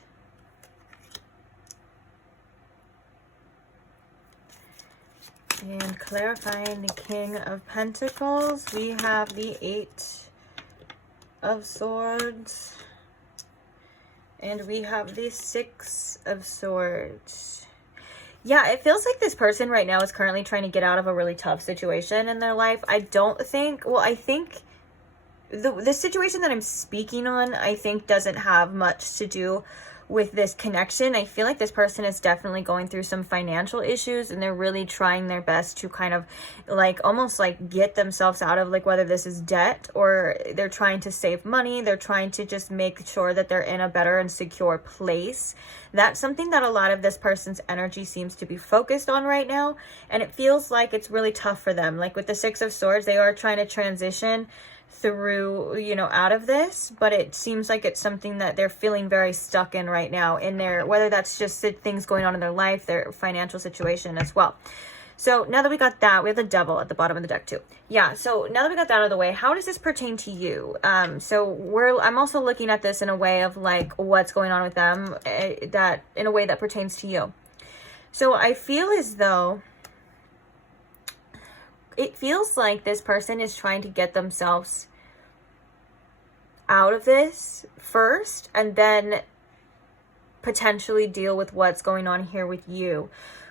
And clarifying the King of Pentacles, we have the 8 of Swords. And we have the 6 of Swords. Yeah, it feels like this person right now is currently trying to get out of a really tough situation in their life. I don't think, well, I think the situation that I'm speaking on, I think doesn't have much to do with this connection. I feel like this person is definitely going through some financial issues, and they're really trying their best to kind of like almost like get themselves out of like whether this is debt or they're trying to save money. They're trying to just make sure that they're in a better and secure place. That's something that a lot of this person's energy seems to be focused on right now, and it feels like it's really tough for them. Like with the 6 of Swords, they are trying to transition through, you know, out of this, but it seems like it's something that they're feeling very stuck in right now in their, whether that's just things going on in their life, their financial situation as well. So now that we got that, we have the Devil at the bottom of the deck too. Yeah, so now that we got that out of the way, how does this pertain to you? So I'm also looking at this in a way of like what's going on with them, that in a way that pertains to you. So I feel as though it feels like this person is trying to get themselves out of this first and then potentially deal with what's going on here with you.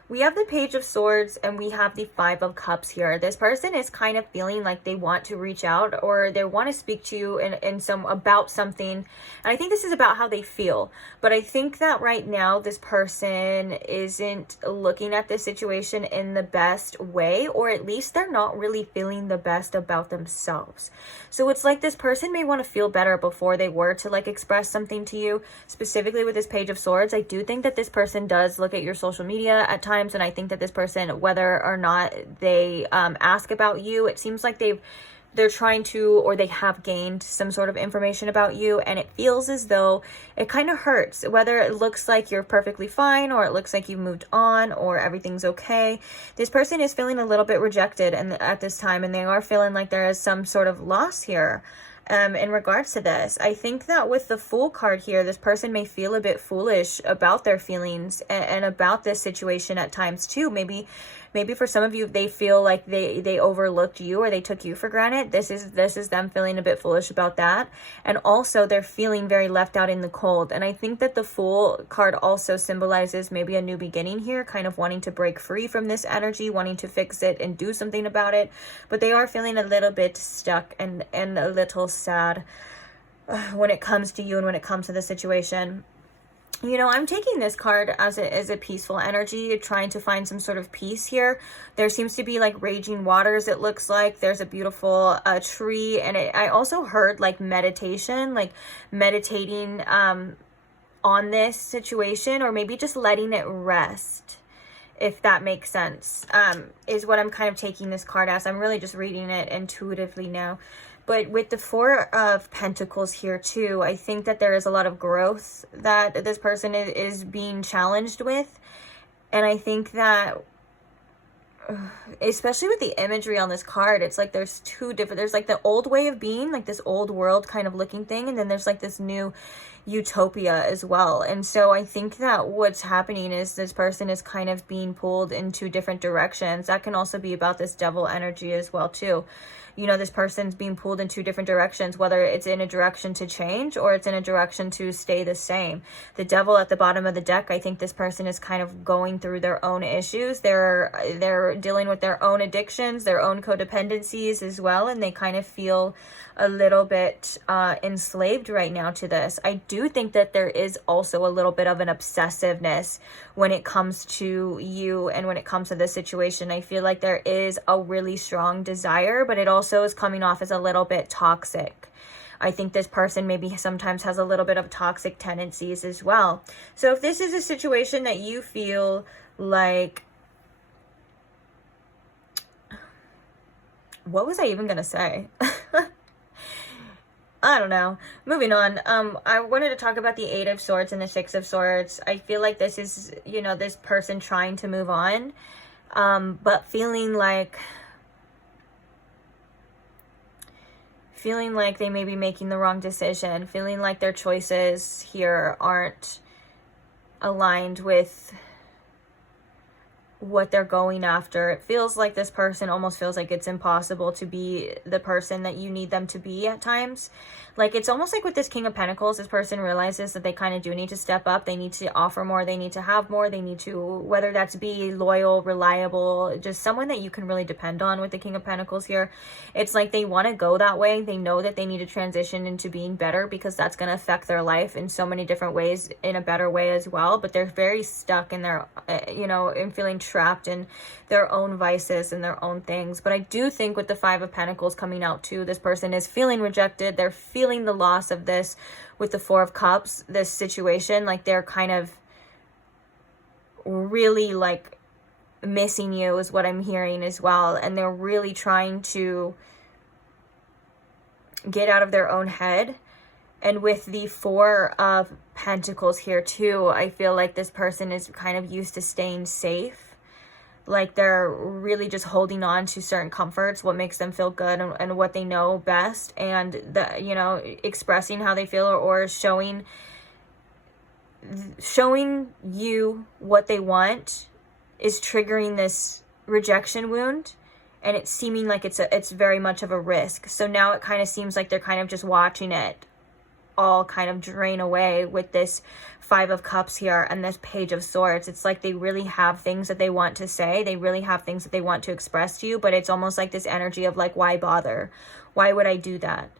We have the Page of Swords and we have the 5 of Cups here. This person is kind of feeling like they want to reach out or they want to speak to you about something. And I think this is about how they feel. But I think that right now this person isn't looking at this situation in the best way, or at least they're not really feeling the best about themselves. So it's like this person may want to feel better before they were to like express something to you. Specifically with this Page of Swords, I do think that this person does look at your social media at times. And I think that this person, whether or not they ask about you, it seems like they're trying to, or they have gained some sort of information about you, and it feels as though it kind of hurts, whether it looks like you're perfectly fine or it looks like you've moved on or everything's okay. This person is feeling a little bit rejected at this time, and they are feeling like there is some sort of loss here. In regards to this, I think that with the Fool card here, this person may feel a bit foolish about their feelings and about this situation at times too. Maybe for some of you, they feel like they overlooked you or they took you for granted. This is them feeling a bit foolish about that. And also they're feeling very left out in the cold. And I think that the Fool card also symbolizes maybe a new beginning here, kind of wanting to break free from this energy, wanting to fix it and do something about it. But they are feeling a little bit stuck and a little sad when it comes to you and when it comes to the situation. You know, I'm taking this card as a peaceful energy, trying to find some sort of peace here. There seems to be like raging waters, it looks like. There's a beautiful tree, and I also heard like meditation, like meditating on this situation, or maybe just letting it rest, if that makes sense, is what I'm kind of taking this card as. I'm really just reading it intuitively now. But with the 4 of Pentacles here too, I think that there is a lot of growth that this person is being challenged with. And I think that especially with the imagery on this card, it's like there's two different, there's like the old way of being, like this old world kind of looking thing, and then there's like this new utopia as well. And so I think that what's happening is this person is kind of being pulled in two different directions. That can also be about this devil energy as well too. You know, this person's being pulled in two different directions, whether it's in a direction to change or it's in a direction to stay the same. The devil at the bottom of the deck, I think this person is kind of going through their own issues. They're dealing with their own addictions, their own codependencies as well, and they kind of feel a little bit enslaved right now to this. I do think that there is also a little bit of an obsessiveness when it comes to you and when it comes to this situation. I feel like there is a really strong desire, but it also is coming off as a little bit toxic. I think this person maybe sometimes has a little bit of toxic tendencies as well. So if this is a situation that you feel like, what was I even gonna say? I don't know. Moving on. I wanted to talk about the Eight of Swords and the Six of Swords. I feel like this is, you know, this person trying to move on, but feeling like they may be making the wrong decision, feeling like their choices here aren't aligned with what they're going after. It feels like this person almost feels like it's impossible to be the person that you need them to be at times. Like, it's almost like with this King of Pentacles, this person realizes that they kind of do need to step up. They need to offer more. They need to have more. They need to, whether that's be loyal, reliable, just someone that you can really depend on with the King of Pentacles here. It's like they want to go that way. They know that they need to transition into being better because that's going to affect their life in so many different ways, in a better way as well. But they're very stuck in their, you know, in feeling trapped in their own vices and their own things. But I do think with the Five of Pentacles coming out too, this person is feeling rejected. They're feeling the loss of this with the Four of Cups, this situation. Like, they're kind of really like missing you is what I'm hearing as well. And they're really trying to get out of their own head. And with the Four of Pentacles here too, I feel like this person is kind of used to staying safe. Like, they're really just holding on to certain comforts, what makes them feel good and what they know best. And, you know, expressing how they feel or showing you what they want is triggering this rejection wound. And it's seeming like it's very much of a risk. So now it kind of seems like they're kind of just watching it all kind of drain away with this Five of Cups here and this Page of Swords. It's like they really have things that they want to say. They really have things that they want to express to you, but it's almost like this energy of like, why bother? Why would I do that?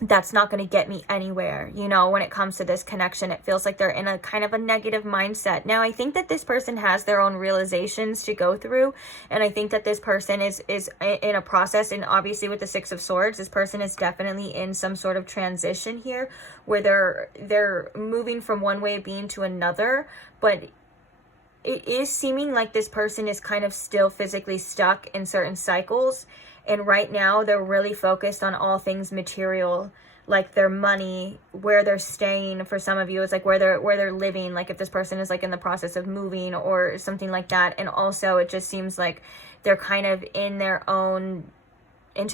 That's not going to get me anywhere. You know, when it comes to this connection, it feels like they're in a kind of a negative mindset. Now, I think that this person has their own realizations to go through. And I think that this person is in a process. And obviously with the Six of Swords, this person is definitely in some sort of transition here where they're moving from one way of being to another. But it is seeming like this person is kind of still physically stuck in certain cycles. And right now, they're really focused on all things material, like their money, where they're staying. For some of you, it's like where they're living. Like if this person is like in the process of moving or something like that. And also, it just seems like they're kind of into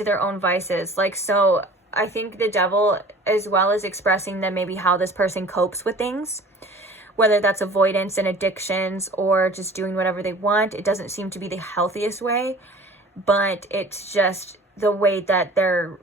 their own vices. Like, so I think the devil, as well as expressing that maybe how this person copes with things, whether that's avoidance and addictions or just doing whatever they want, it doesn't seem to be the healthiest way. But it's just the way that they're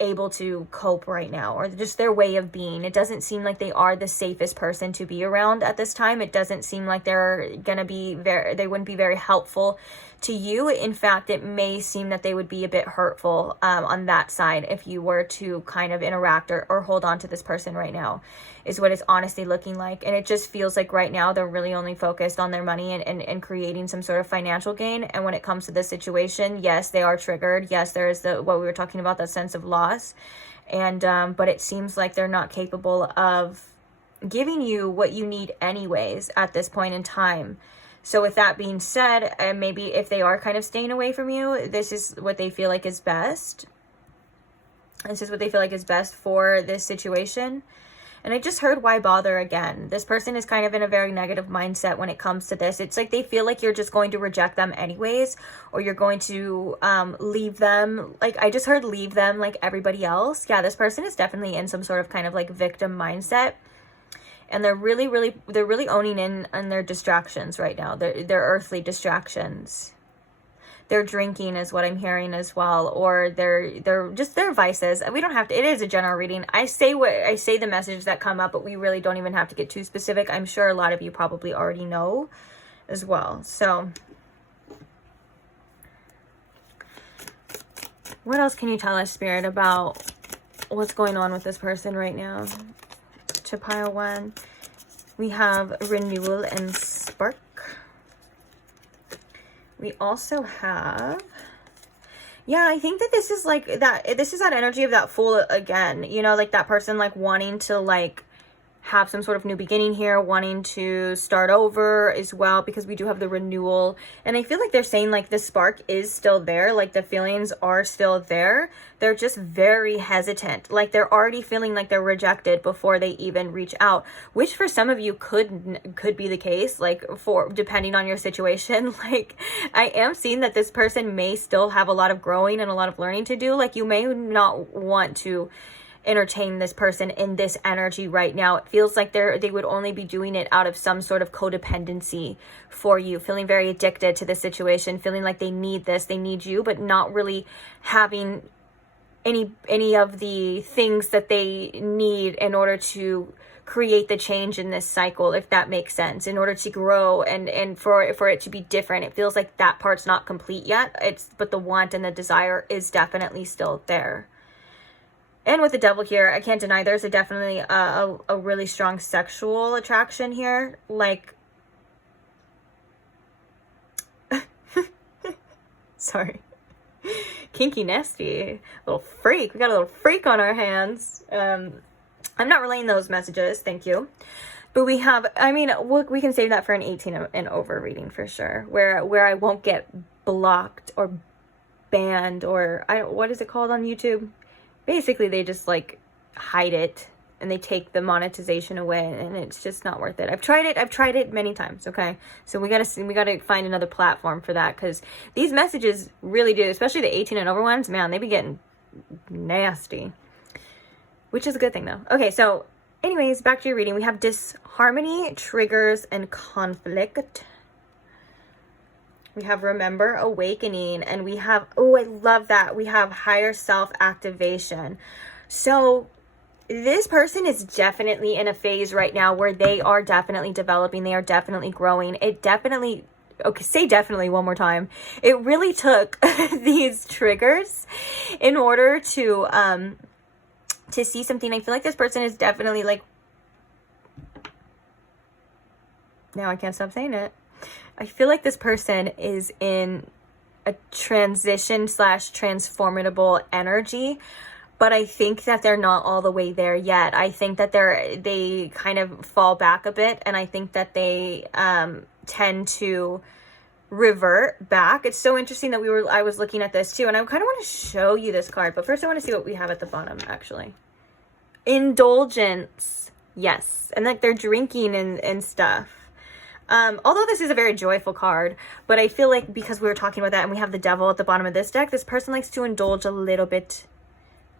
able to cope right now, or just their way of being. It doesn't seem like they are the safest person to be around at this time. It doesn't seem like they're gonna be they wouldn't be very helpful to you. In fact, it may seem that they would be a bit hurtful on that side if you were to kind of interact or hold on to this person right now, is what it's honestly looking like. And it just feels like right now they're really only focused on their money and creating some sort of financial gain. And when it comes to this situation, yes, they are triggered. Yes, there is what we were talking about, that sense of loss. And but it seems like they're not capable of giving you what you need anyways at this point in time. So with that being said, maybe if they are kind of staying away from you, this is what they feel like is best. This is what they feel like is best for this situation. And I just heard why bother again. This person is kind of in a very negative mindset when it comes to this. It's like they feel like you're just going to reject them anyways, or you're going to leave them. Like, I just heard leave them like everybody else. Yeah, this person is definitely in some sort of kind of like victim mindset. And they're really owning in on their distractions right now. Their earthly distractions. They're drinking is what I'm hearing as well, or they're just their vices. We don't have to, it is a general reading. I say the messages that come up, but we really don't even have to get too specific. I'm sure a lot of you probably already know as well. So what else can you tell us, Spirit, about what's going on with this person right now? To pile one, we have renewal and spark. We also have, yeah, I think that this is like that, this is that energy of that Fool again, you know, like that person like wanting to like have some sort of new beginning here, wanting to start over as well, because we do have the renewal. And I feel like they're saying like the spark is still there, like the feelings are still there. They're just very hesitant, like they're already feeling like they're rejected before they even reach out, which for some of you could be the case, like for depending on your situation. Like I am seeing that this person may still have a lot of growing and a lot of learning to do. Like you may not want to entertain this person in this energy right now. It feels like they would only be doing it out of some sort of codependency for you, feeling very addicted to the situation, feeling like they need this, they need you, but not really having any of the things that they need in order to create the change in this cycle, if that makes sense, in order to grow and for it to be different. It feels like that part's not complete yet. But the want and the desire is definitely still there. And with the devil here, I can't deny there's definitely a really strong sexual attraction here. Like, sorry. Kinky nasty. Little freak. We got a little freak on our hands. I'm not relaying those messages. Thank you. But we have, I mean, we can save that for an 18 and over reading for sure. Where I won't get blocked or banned or, what is it called on YouTube? Basically, they just like hide it and they take the monetization away, and it's just not worth it. I've tried it many times. Okay, so we gotta find another platform for that, because these messages really do, especially the 18 and over ones, man, they be getting nasty, which is a good thing though. Okay, so anyways, back to your reading. We have disharmony, triggers, and conflict. We have remember, awakening, and we have, oh, I love that. We have higher self activation. So this person is definitely in a phase right now where they are definitely developing. They are definitely growing. It definitely, okay, say definitely one more time. It really took these triggers in order to see something. I feel like this person is definitely like, now I can't stop saying it. I feel like this person is in a transition / transformable energy, but I think that they're not all the way there yet. I think that they kind of fall back a bit, and I think that they tend to revert back. It's so interesting that I was looking at this too, and I kind of want to show you this card, but first I want to see what we have at the bottom actually. Indulgence. Yes. And like they're drinking and stuff. Although this is a very joyful card, but I feel like because we were talking about that and we have the devil at the bottom of this deck, this person likes to indulge a little bit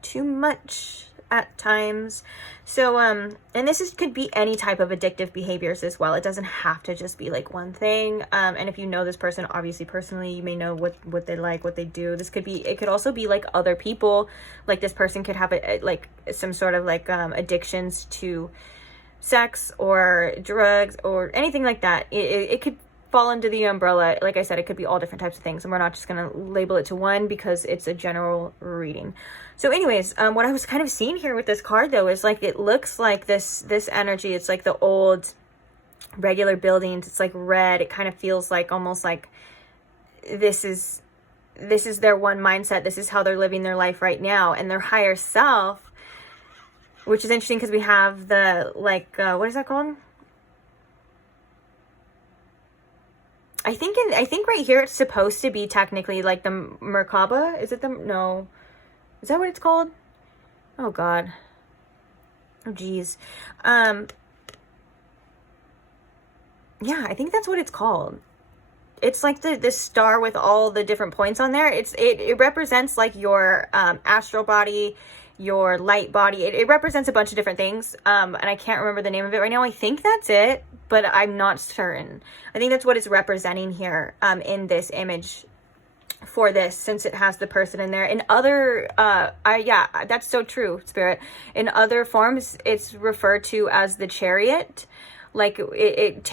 too much at times. So, and this could be any type of addictive behaviors as well. It doesn't have to just be like one thing. And if you know this person, obviously personally, you may know what they like, what they do. It could also be like other people. Like this person could have like some sort of like addictions to sex or drugs or anything like that. It could fall under the umbrella. Like I said, it could be all different types of things, and we're not just going to label it to one because it's a general reading. So anyways, what I was kind of seeing here with this card though is like it looks like this energy, it's like the old regular buildings. It's like red. It kind of feels like almost like this is their one mindset. This is how they're living their life right now, and their higher self, which is interesting because we have the, like, what is that called? I think right here it's supposed to be technically like the Merkaba. Is it no. Is that what it's called? Oh, God. Oh, geez. Yeah, I think that's what it's called. It's like the star with all the different points on there. It represents like your astral body, your light body. It represents a bunch of different things. And I can't remember the name of it right now. I think that's it, but I'm not certain. I think that's what it's representing here in this image for this, since it has the person in there. In other yeah, that's so true, Spirit. In other forms, it's referred to as the chariot. Like it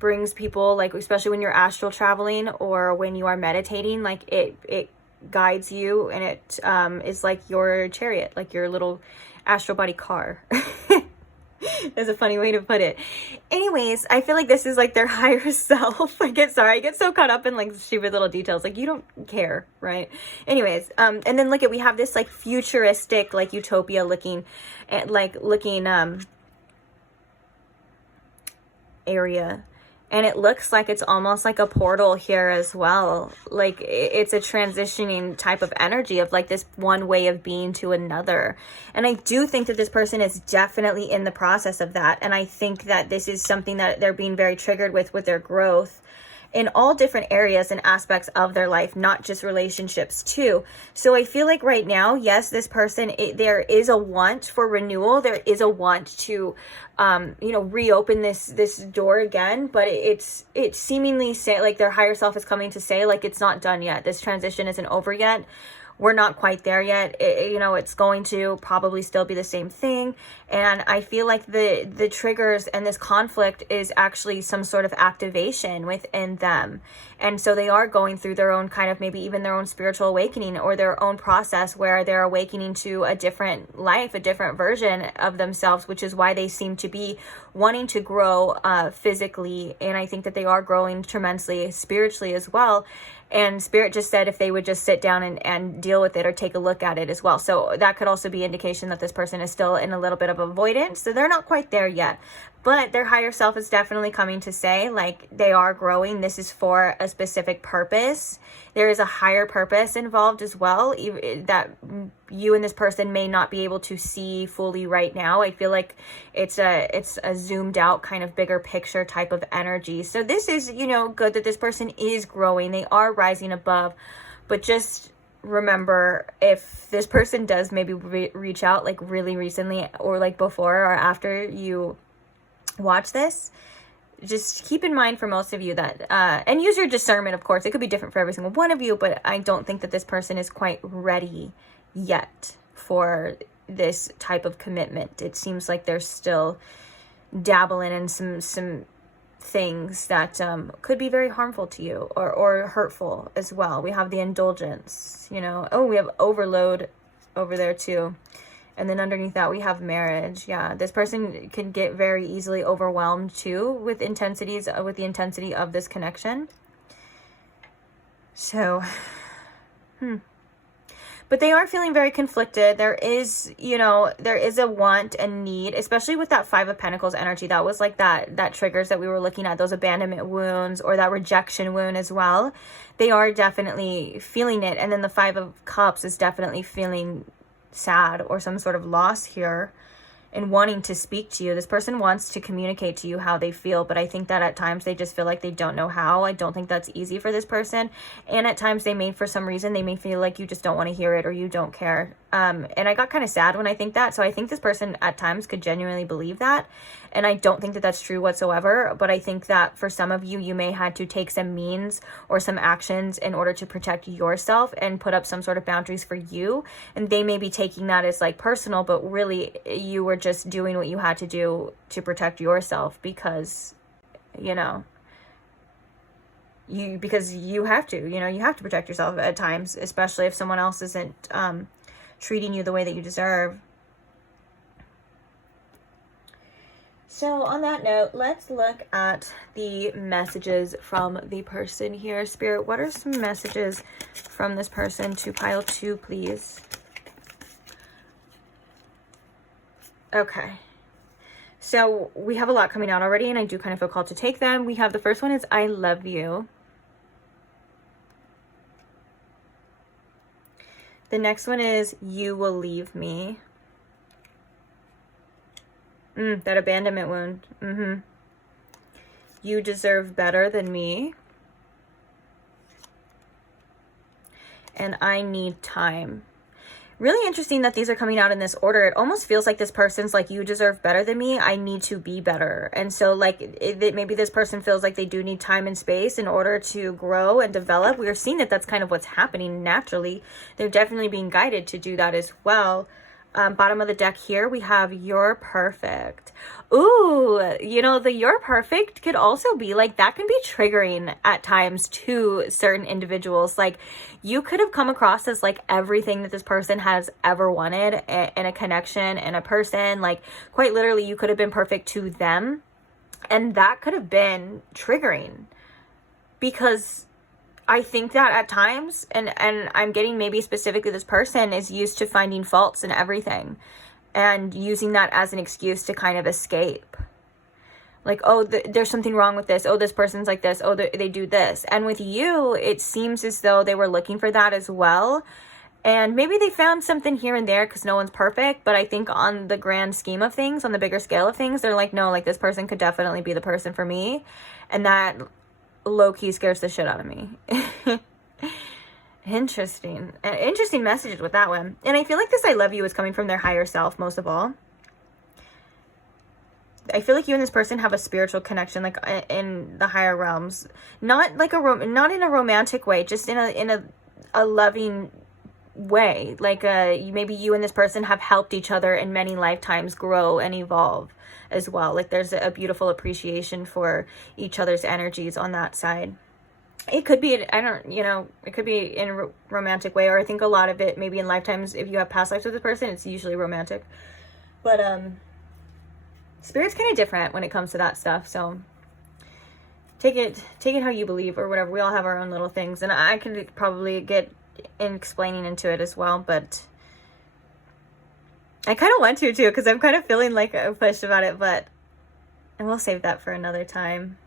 brings people, like especially when you're astral traveling or when you are meditating, like it guides you, and it is like your chariot, like your little astral body car. That's a funny way to put it. Anyways, I feel like this is like their higher self. I get so caught up in like stupid little details. Like you don't care, right? Anyways, and then look at, we have this like futuristic, like utopia looking area, and it looks like it's almost like a portal here as well. Like it's a transitioning type of energy of like this one way of being to another. And I do think that this person is definitely in the process of that, and I think that this is something that they're being very triggered with their growth in all different areas and aspects of their life, not just relationships too. So I feel like right now, yes, this person, there is a want for renewal. There is a want to, reopen this door again, but it's seemingly like their higher self is coming to say, like, it's not done yet. This transition isn't over yet. We're not quite there yet. It's going to probably still be the same thing. And I feel like the triggers and this conflict is actually some sort of activation within them. And so they are going through their own kind of, maybe even their own spiritual awakening, or their own process where they're awakening to a different life, a different version of themselves, which is why they seem to be wanting to grow physically. And I think that they are growing tremendously spiritually as well. And Spirit just said if they would just sit down and deal with it or take a look at it as well. So that could also be indication that this person is still in a little bit of avoidance. So they're not quite there yet. But their higher self is definitely coming to say, like, they are growing. This is for a specific purpose. There is a higher purpose involved as well, that you and this person may not be able to see fully right now. I feel like it's a zoomed out kind of bigger picture type of energy. So this is, good that this person is growing. They are rising above. But just remember, if this person does maybe reach out like really recently, or like before or after you watch this, just keep in mind for most of you that and use your discernment, of course. It could be different for every single one of you, but I don't think that this person is quite ready yet for this type of commitment. It seems like they're still dabbling in some things that could be very harmful to you, or hurtful as well. We have the indulgence, we have overload over there too. And then underneath that, we have marriage. Yeah, this person can get very easily overwhelmed too with the intensity of this connection. So, But they are feeling very conflicted. There is a want and need, especially with that Five of Pentacles energy. That was like that triggers that we were looking at, those abandonment wounds or that rejection wound as well. They are definitely feeling it. And then the Five of Cups is definitely feeling sad or some sort of loss here, and wanting to speak to you. This person wants to communicate to you how they feel, but I think that at times they just feel like they don't know how. I don't think that's easy for this person. And at times for some reason, they may feel like you just don't want to hear it or you don't care. And I got kind of sad when I think that. So I think this person at times could genuinely believe that. And I don't think that that's true whatsoever. But I think that for some of you, you may had to take some means or some actions in order to protect yourself and put up some sort of boundaries for you. And they may be taking that as like personal, but really you were just doing what you had to do to protect yourself because you have to, you have to protect yourself at times, especially if someone else isn't treating you the way that you deserve. So on that note, let's look at the messages from the person here. Spirit, what are some messages from this person to pile 2, please? Okay. So we have a lot coming out already, and I do kind of feel called to take them. We have the first one is I love you. The next one is you will leave me. That abandonment wound. You deserve better than me. And I need time. Really interesting that these are coming out in this order. It almost feels like this person's like, you deserve better than me. I need to be better. And so like maybe this person feels like they do need time and space in order to grow and develop. We are seeing that that's kind of what's happening naturally. They're definitely being guided to do that as well. Bottom of the deck here, we have you're perfect. Ooh, you know, the you're perfect could also be like, that can be triggering at times to certain individuals. Like you could have come across as like everything that this person has ever wanted in a connection, in a person. Like quite literally, you could have been perfect to them. And that could have been triggering, because I think that at times, and I'm getting maybe specifically this person is used to finding faults in everything and using that as an excuse to kind of escape. Like, oh, there's something wrong with this. Oh, this person's like this. Oh, they do this. And with you, it seems as though they were looking for that as well. And maybe they found something here and there because no one's perfect. But I think on the grand scheme of things, on the bigger scale of things, they're like, no, like this person could definitely be the person for me. And that low-key scares the shit out of me. Interesting messages with that one. And I feel like this I love you is coming from their higher self most of all. I feel like you and this person have a spiritual connection, like in the higher realms, not like not in a romantic way, just in a loving way. Like maybe you and this person have helped each other in many lifetimes grow and evolve as well. Like there's a beautiful appreciation for each other's energies on that side. It could be, it could be in a romantic way, or I think a lot of it maybe in lifetimes, if you have past lives with this person, it's usually romantic. But spirit's kind of different when it comes to that stuff, so take it how you believe or whatever. We all have our own little things, and I could probably get in explaining into it as well, but I kind of want to too, because I'm kind of feeling like a push about it, but and we'll save that for another time.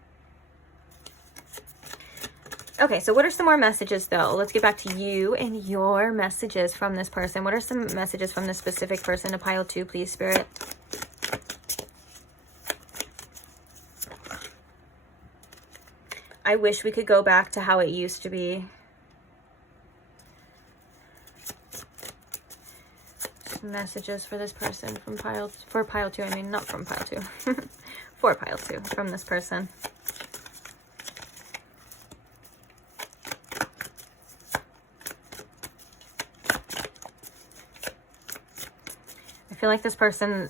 Okay, so what are some more messages though? Let's get back to you and your messages from this person. What are some messages from this specific person to pile 2, please, Spirit? I wish we could go back to how it used to be. Messages for this person from pile 2, I mean, not from pile 2. For pile 2 from this person. I feel like this person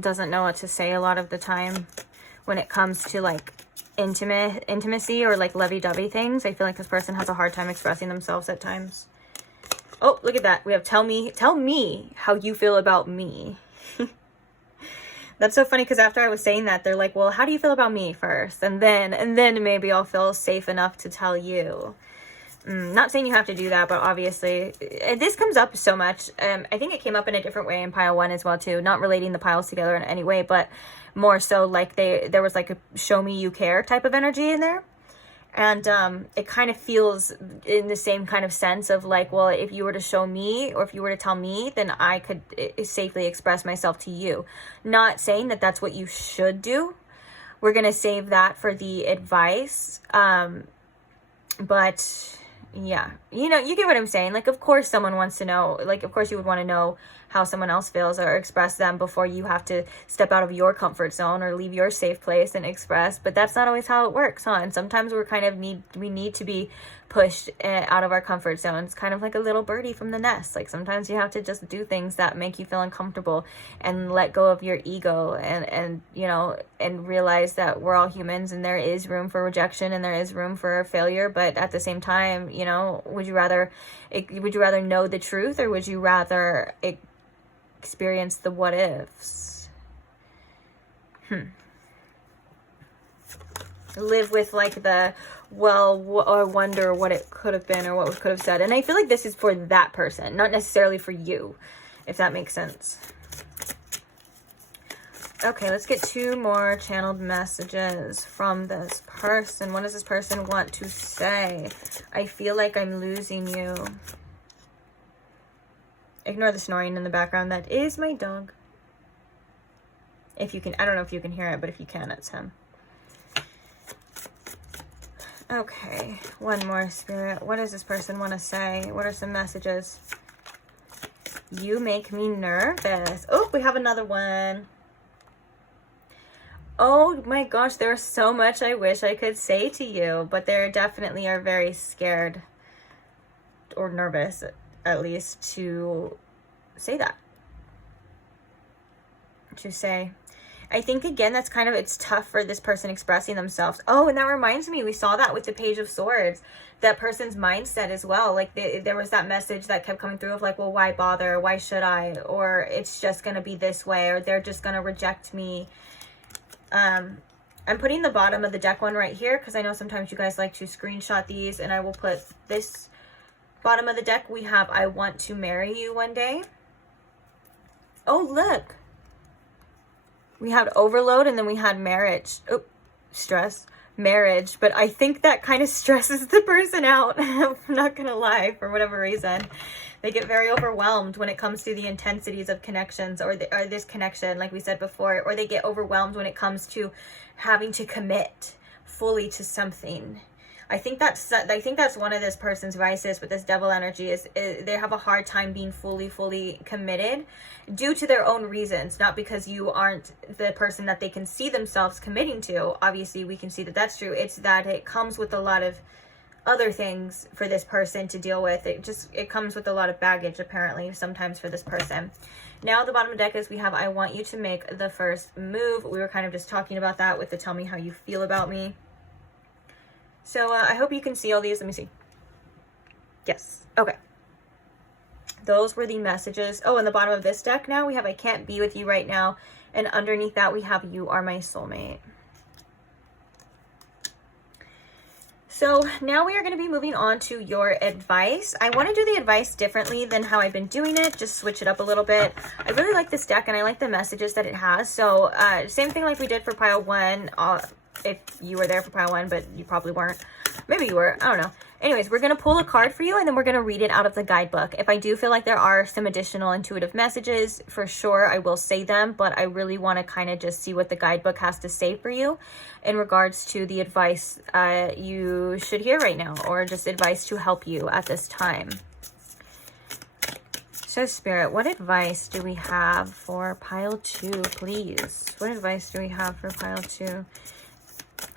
doesn't know what to say a lot of the time when it comes to like intimacy or like lovey-dovey things. I feel like this person has a hard time expressing themselves at times. Oh, look at that. We have tell me how you feel about me. That's so funny, because after I was saying that, they're like, well, how do you feel about me first? And then maybe I'll feel safe enough to tell you. Not saying you have to do that, but obviously this comes up so much. I think it came up in a different way in pile 1 as well too, not relating the piles together in any way, but more so like there was like a show me you care type of energy in there. And it kind of feels in the same kind of sense of like, well, if you were to show me, or if you were to tell me, then I could safely express myself to you. Not saying that that's what you should do. We're going to save that for the advice. But yeah, you get what I'm saying. Like, of course someone wants to know, like, of course you would want to know how someone else feels or express them before you have to step out of your comfort zone or leave your safe place and express. But that's not always how it works, huh? And sometimes we need to be pushed out of our comfort zone. It's kind of like a little birdie from the nest. Like sometimes you have to just do things that make you feel uncomfortable and let go of your ego and realize that we're all humans and there is room for rejection and there is room for failure. But at the same time, would you rather know the truth, or would you rather experience the what ifs? Live with like the or wonder what it could have been or what we could have said. And I feel like this is for that person, not necessarily for you, if that makes sense. Okay, let's get 2 more channeled messages from this person. What does this person want to say? I feel like I'm losing you. Ignore the snoring in the background. That is my dog. If you can, I don't know if you can hear it, but if you can, it's him. Okay, one more, Spirit. What does this person want to say? What are some messages? You make me nervous. Oh, we have another one. Oh my gosh, there's so much I wish I could say to you, but they definitely are very scared or nervous, at least, to say that. To say, I think again, that's kind of, it's tough for this person expressing themselves. Oh, and that reminds me, we saw that with the Page of Swords, that person's mindset as well. Like there was that message that kept coming through of like, well, why bother? Why should I? Or it's just going to be this way, or they're just going to reject me. I'm putting the bottom of the deck one right here because I know sometimes you guys like to screenshot these, and I will put this bottom of the deck. We have, I want to marry you one day. Oh, look. We had overload, and then we had marriage. Oh, stress, marriage. But I think that kind of stresses the person out. I'm not going to lie, for whatever reason. They get very overwhelmed when it comes to the intensities of connections or this connection, like we said before. Or they get overwhelmed when it comes to having to commit fully to something. I think that's one of this person's vices with this devil energy is they have a hard time being fully committed due to their own reasons, not because you aren't the person that they can see themselves committing to. Obviously, we can see that that's true. It's that it comes with a lot of other things for this person to deal with. It comes with a lot of baggage, apparently, sometimes for this person. Now, the bottom of the deck is we have, I want you to make the first move. We were kind of just talking about that with the tell me how you feel about me. So I hope you can see all these. Let me see. Yes. Okay. Those were the messages. Oh, and the bottom of this deck now we have I can't be with you right now. And underneath that we have you are my soulmate. So now we are going to be moving on to your advice. I want to do the advice differently than how I've been doing it. Just switch it up a little bit. I really like this deck and I like the messages that it has. So same thing like we did for pile one. If you were there for pile one, but you probably weren't. Maybe you were. I don't know. Anyways, we're going to pull a card for you and then we're going to read it out of the guidebook. If I do feel like there are some additional intuitive messages, for sure I will say them, but I really want to kind of just see what the guidebook has to say for you in regards to the advice you should hear right now, or just advice to help you at this time. So Spirit, what advice do we have for pile two, please? What advice do we have for pile two?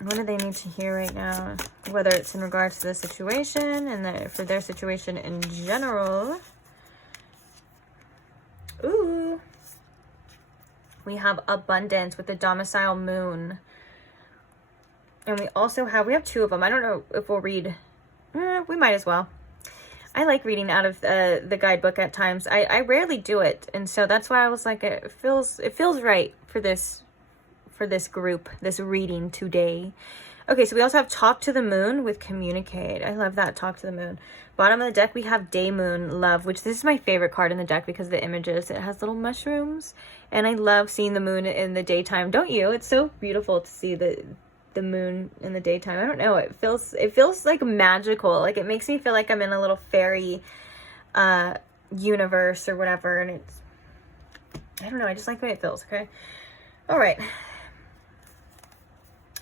What do they need to hear right now? Whether it's in regards to the situation and for their situation in general. Ooh. We have abundance with the domicile moon. And we also have, we have two of them. I don't know if we'll read. We might as well. I like reading out of the guidebook at times. I rarely do it. And so that's why I was like, it feels right for this group, this reading today. Okay, so we also have talk to the moon with communicate. I love that, talk to the moon. Bottom of the deck, we have day moon love, which this is my favorite card in the deck because of the images. It has little mushrooms and I love seeing the moon in the daytime. Don't you? It's so beautiful to see the moon in the daytime. I don't know. It feels like magical. Like it makes me feel like I'm in a little fairy universe or whatever. And it's, I don't know. I just like the way it feels. Okay. All right.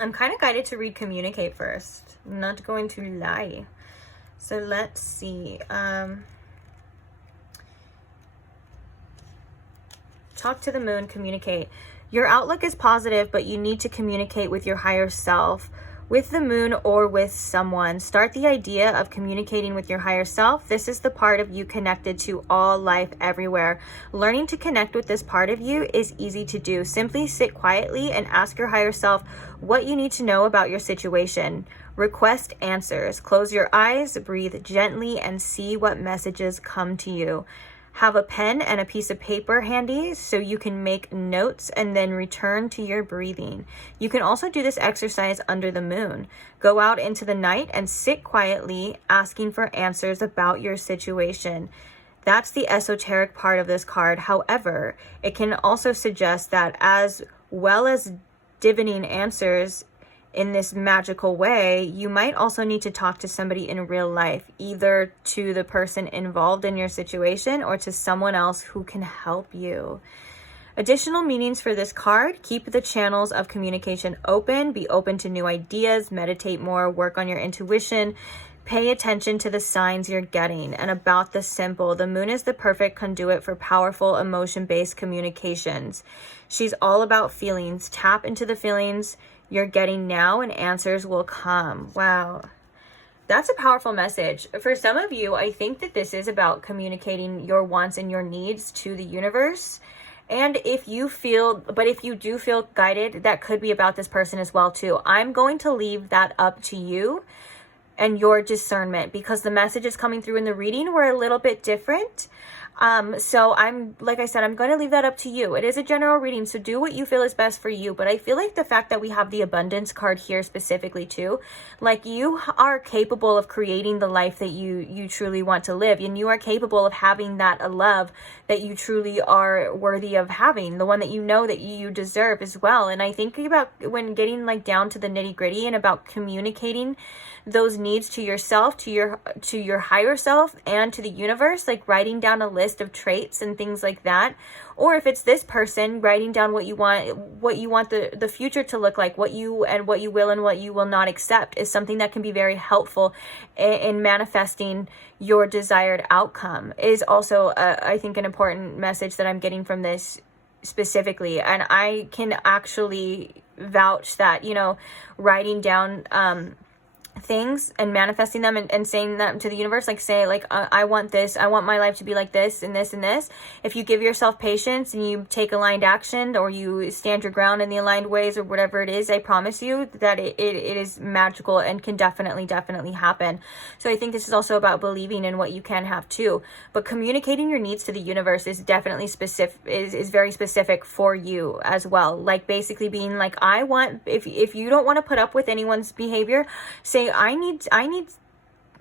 I'm kind of guided to read communicate first. I'm not going to lie. So let's see. Talk to the moon, communicate. Your outlook is positive, but you need to communicate with your higher self, with the moon or with someone. Start the idea of communicating with your higher self. This is the part of you connected to all life everywhere. Learning to connect with this part of you is easy to do. Simply sit quietly and ask your higher self what you need to know about your situation. Request answers. Close your eyes, breathe gently, and see what messages come to you. Have a pen and a piece of paper handy so you can make notes and then return to your breathing. You can also do this exercise under the moon. Go out into the night and sit quietly, asking for answers about your situation. That's the esoteric part of this card. However, it can also suggest that as well as divining answers in this magical way, you might also need to talk to somebody in real life, either to the person involved in your situation or to someone else who can help you. Additional meanings for this card: keep the channels of communication open, be open to new ideas, meditate more, work on your intuition, pay attention to the signs you're getting. And about the simple, the moon is the perfect conduit for powerful emotion-based communications. She's all about feelings. Tap into the feelings you're getting now and answers will come. Wow. That's a powerful message. For some of you, I think that this is about communicating your wants and your needs to the universe. And if you do feel guided, that could be about this person as well too. I'm going to leave that up to you and your discernment, because the messages coming through in the reading were a little bit different. So like I said, I'm going to leave that up to you. It is a general reading, so do what you feel is best for you. But I feel like the fact that we have the abundance card here specifically too, like you are capable of creating the life that you truly want to live. And you are capable of having that love that you truly are worthy of having, the one that you know that you deserve as well. And I think about when getting like down to the nitty gritty and about communicating those needs to yourself, to your higher self, and to the universe, like writing down a list of traits and things like that. Or if it's this person, writing down what you want the future to look like, what you will and what you will not accept, is something that can be very helpful in manifesting your desired outcome. It is also I think an important message that I'm getting from this specifically. And I can actually vouch that, writing down things and manifesting them and saying them to the universe, like say like I want this, I want my life to be like this and this and this. If you give yourself patience and you take aligned action, or you stand your ground in the aligned ways, or whatever it is, I promise you that it is magical and can definitely happen. So I think this is also about believing in what you can have too. But communicating your needs to the universe is definitely specific, is very specific for you as well. Like basically being like, I want, if you don't want to put up with anyone's behavior, say I need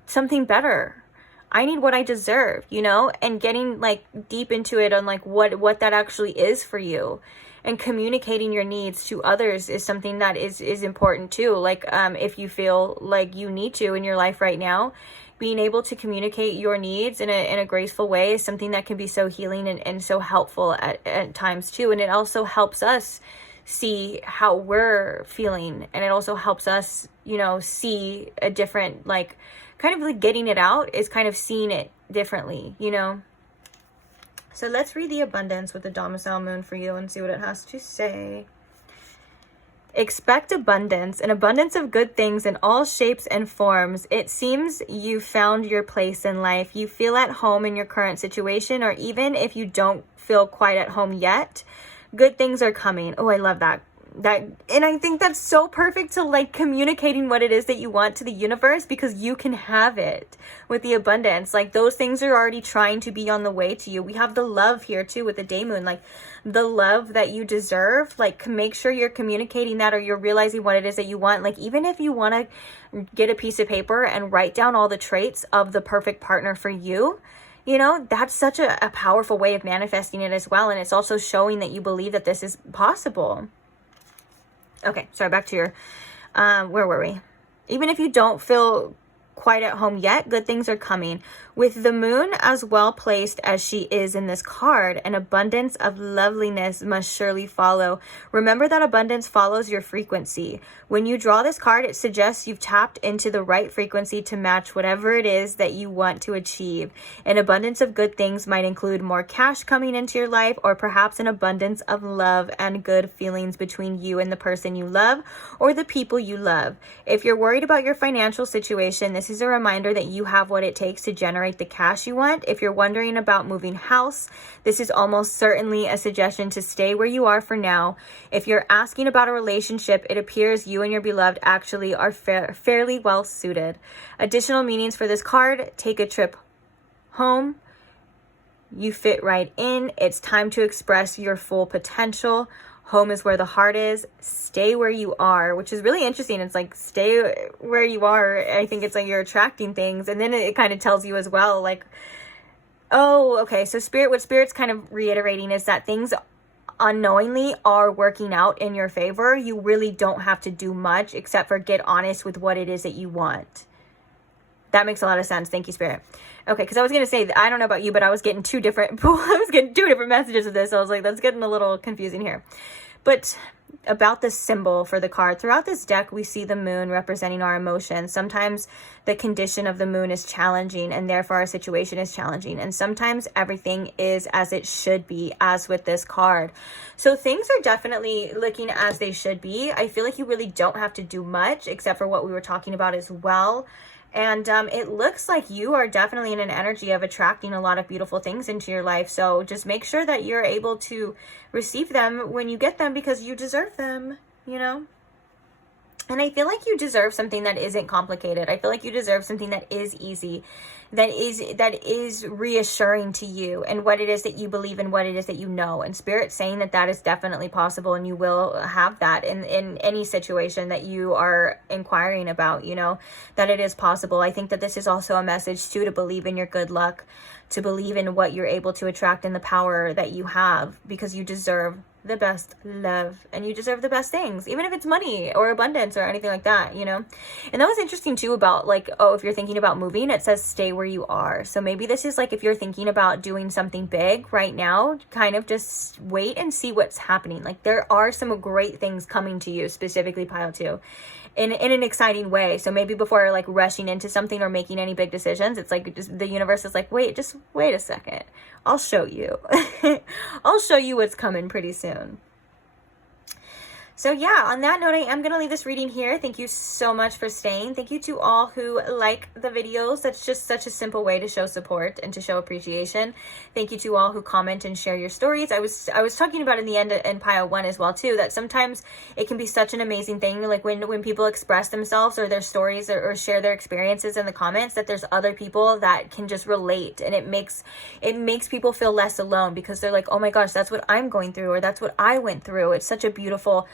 something better. I need what I deserve, and getting like deep into it on like what that actually is for you. And communicating your needs to others is something that is important too. Like if you feel like you need to in your life right now, being able to communicate your needs in a graceful way is something that can be so healing and so helpful at times too. And it also helps us see how we're feeling, and it also helps us see a different, like kind of like getting it out is kind of seeing it differently. So let's read the abundance with the domicile moon for you and see what it has to say. Expect abundance, an abundance of good things in all shapes and forms. It seems you found your place in life. You feel at home in your current situation, or even if you don't feel quite at home yet, good things are coming. Oh, I love that. And I think that's so perfect to like communicating what it is that you want to the universe, because you can have it with the abundance. Like those things are already trying to be on the way to you. We have the love here too with the day moon, like the love that you deserve. Like make sure you're communicating that, or you're realizing what it is that you want. Like even if you want to get a piece of paper and write down all the traits of the perfect partner for you, that's such a powerful way of manifesting it as well. And it's also showing that you believe that this is possible. Okay, sorry, back to your, where were we? Even if you don't feel quite at home yet, good things are coming. With the moon as well placed as she is in this card, an abundance of loveliness must surely follow. Remember that abundance follows your frequency. When you draw this card, it suggests you've tapped into the right frequency to match whatever it is that you want to achieve. An abundance of good things might include more cash coming into your life, or perhaps an abundance of love and good feelings between you and the person you love, or the people you love. If you're worried about your financial situation, this is a reminder that you have what it takes to generate the cash you want. If you're wondering about moving house, this is almost certainly a suggestion to stay where you are for now. If you're asking about a relationship, it appears you and your beloved actually are fairly well suited. Additional meanings for this card: take a trip home. You fit right in. It's time to express your full potential. Home is where the heart is. Stay where you are, which is really interesting. It's like, stay where you are. I think it's like you're attracting things. And then it kind of tells you as well, like, oh, okay. So what Spirit's kind of reiterating is that things unknowingly are working out in your favor. You really don't have to do much except for get honest with what it is that you want. That makes a lot of sense. Thank you, Spirit. Okay, because I was going to say, I don't know about you, but I was getting two different messages of this. So I was like, that's getting a little confusing here. But about the symbol for the card, throughout this deck, we see the moon representing our emotions. Sometimes the condition of the moon is challenging, and therefore our situation is challenging. And sometimes everything is as it should be, as with this card. So things are definitely looking as they should be. I feel like you really don't have to do much, except for what we were talking about as well. And it looks like you are definitely in an energy of attracting a lot of beautiful things into your life. So just make sure that you're able to receive them when you get them, because you deserve them, you know? And I feel like you deserve something that isn't complicated. I feel like you deserve something that is easy, that is reassuring to you, and what it is that you believe and what it is that you know. And Spirit's saying that that is definitely possible, and you will have that in any situation that you are inquiring about, you know, that it is possible. I think that this is also a message too, to believe in your good luck, to believe in what you're able to attract and the power that you have, because you deserve the best love and you deserve the best things, even if it's money or abundance or anything like that, you know. And that was interesting too about like, oh, if you're thinking about moving, it says stay where you are. So maybe this is like, if you're thinking about doing something big right now, kind of just wait and see what's happening. Like there are some great things coming to you, specifically pile 2, in an exciting way. So maybe before like rushing into something or making any big decisions, it's like just, the universe is like, just wait a second. I'll show you. I'll show you what's coming pretty soon. So yeah, on that note, I am going to leave this reading here. Thank you so much for staying. Thank you to all who like the videos. That's just such a simple way to show support and to show appreciation. Thank you to all who comment and share your stories. I was talking about in the end in pile 1 as well too, that sometimes it can be such an amazing thing, like when people express themselves or their stories or share their experiences in the comments, that there's other people that can just relate, and it makes people feel less alone, because they're like, oh my gosh, that's what I'm going through, or that's what I went through. It's such a beautiful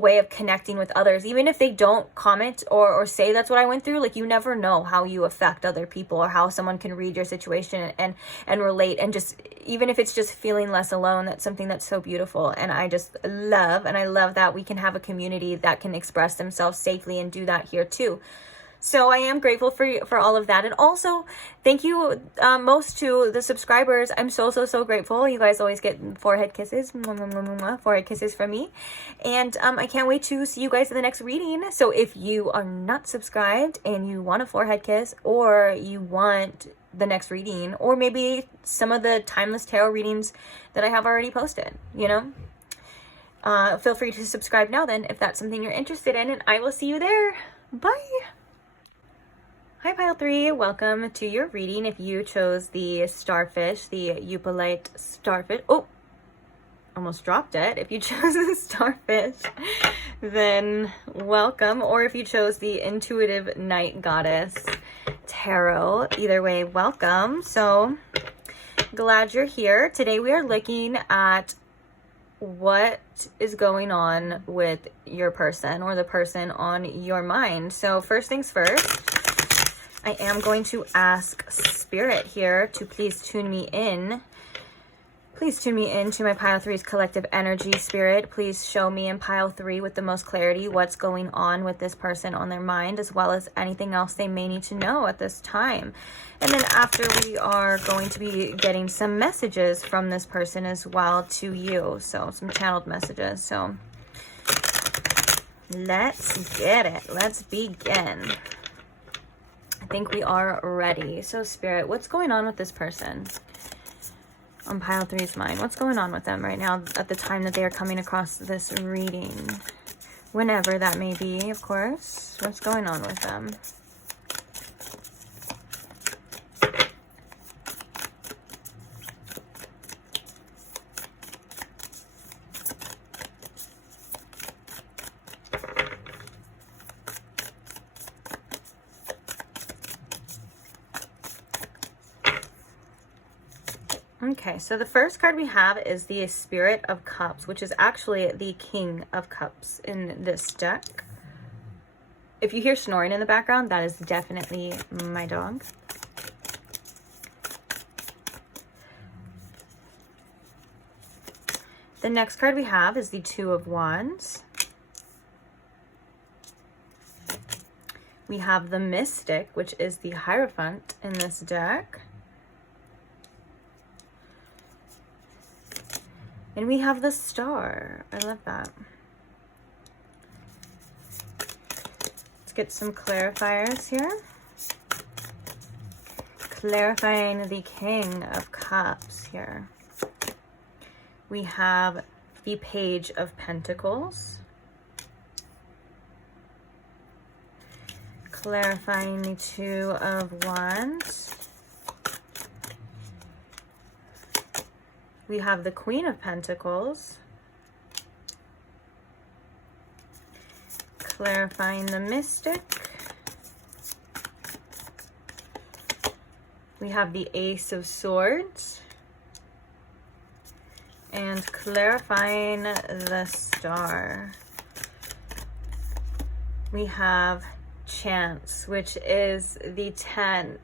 way of connecting with others, even if they don't comment or say that's what I went through. Like, you never know how you affect other people, or how someone can read your situation and relate, and just, even if it's just feeling less alone, that's something that's so beautiful. And I just love that we can have a community that can express themselves safely and do that here too. So I am grateful for all of that. And also, thank you most to the subscribers. I'm so grateful. You guys always get forehead kisses. Mwah, mwah, mwah, mwah, forehead kisses from me. And I can't wait to see you guys in the next reading. So if you are not subscribed and you want a forehead kiss, or you want the next reading, or maybe some of the timeless tarot readings that I have already posted, you know, feel free to subscribe now then, if that's something you're interested in, and I will see you there. Bye. Hi Pile 3, welcome to your reading. If you chose the starfish, the Eupolite starfish, oh, almost dropped it. If you chose the starfish, then welcome. Or if you chose the intuitive night goddess tarot, either way, welcome. So glad you're here. Today we are looking at what is going on with your person, or the person on your mind. So first things first, I am going to ask Spirit here to please tune me in. Please tune me into my Pile 3's collective energy. Spirit, please show me in Pile 3 with the most clarity what's going on with this person on their mind, as well as anything else they may need to know at this time. And then after, we are going to be getting some messages from this person as well to you. So some channeled messages. So let's get it. Let's begin. I think we are ready. So Spirit, what's going on with this person on Pile 3's mind? What's going on with them right now at the time that they are coming across this reading? Whenever that may be, of course. What's going on with them? Okay, so the first card we have is the Spirit of Cups, which is actually the King of Cups in this deck. If you hear snoring in the background, that is definitely my dog. The next card we have is the Two of Wands. We have the Mystic, which is the Hierophant in this deck. And we have the Star. I love that. Let's get some clarifiers here. Clarifying the King of Cups here. We have the Page of Pentacles. Clarifying the Two of Wands. We have the Queen of Pentacles. Clarifying the Mystic. We have the Ace of Swords. And clarifying the Star. We have Chance, which is the 10,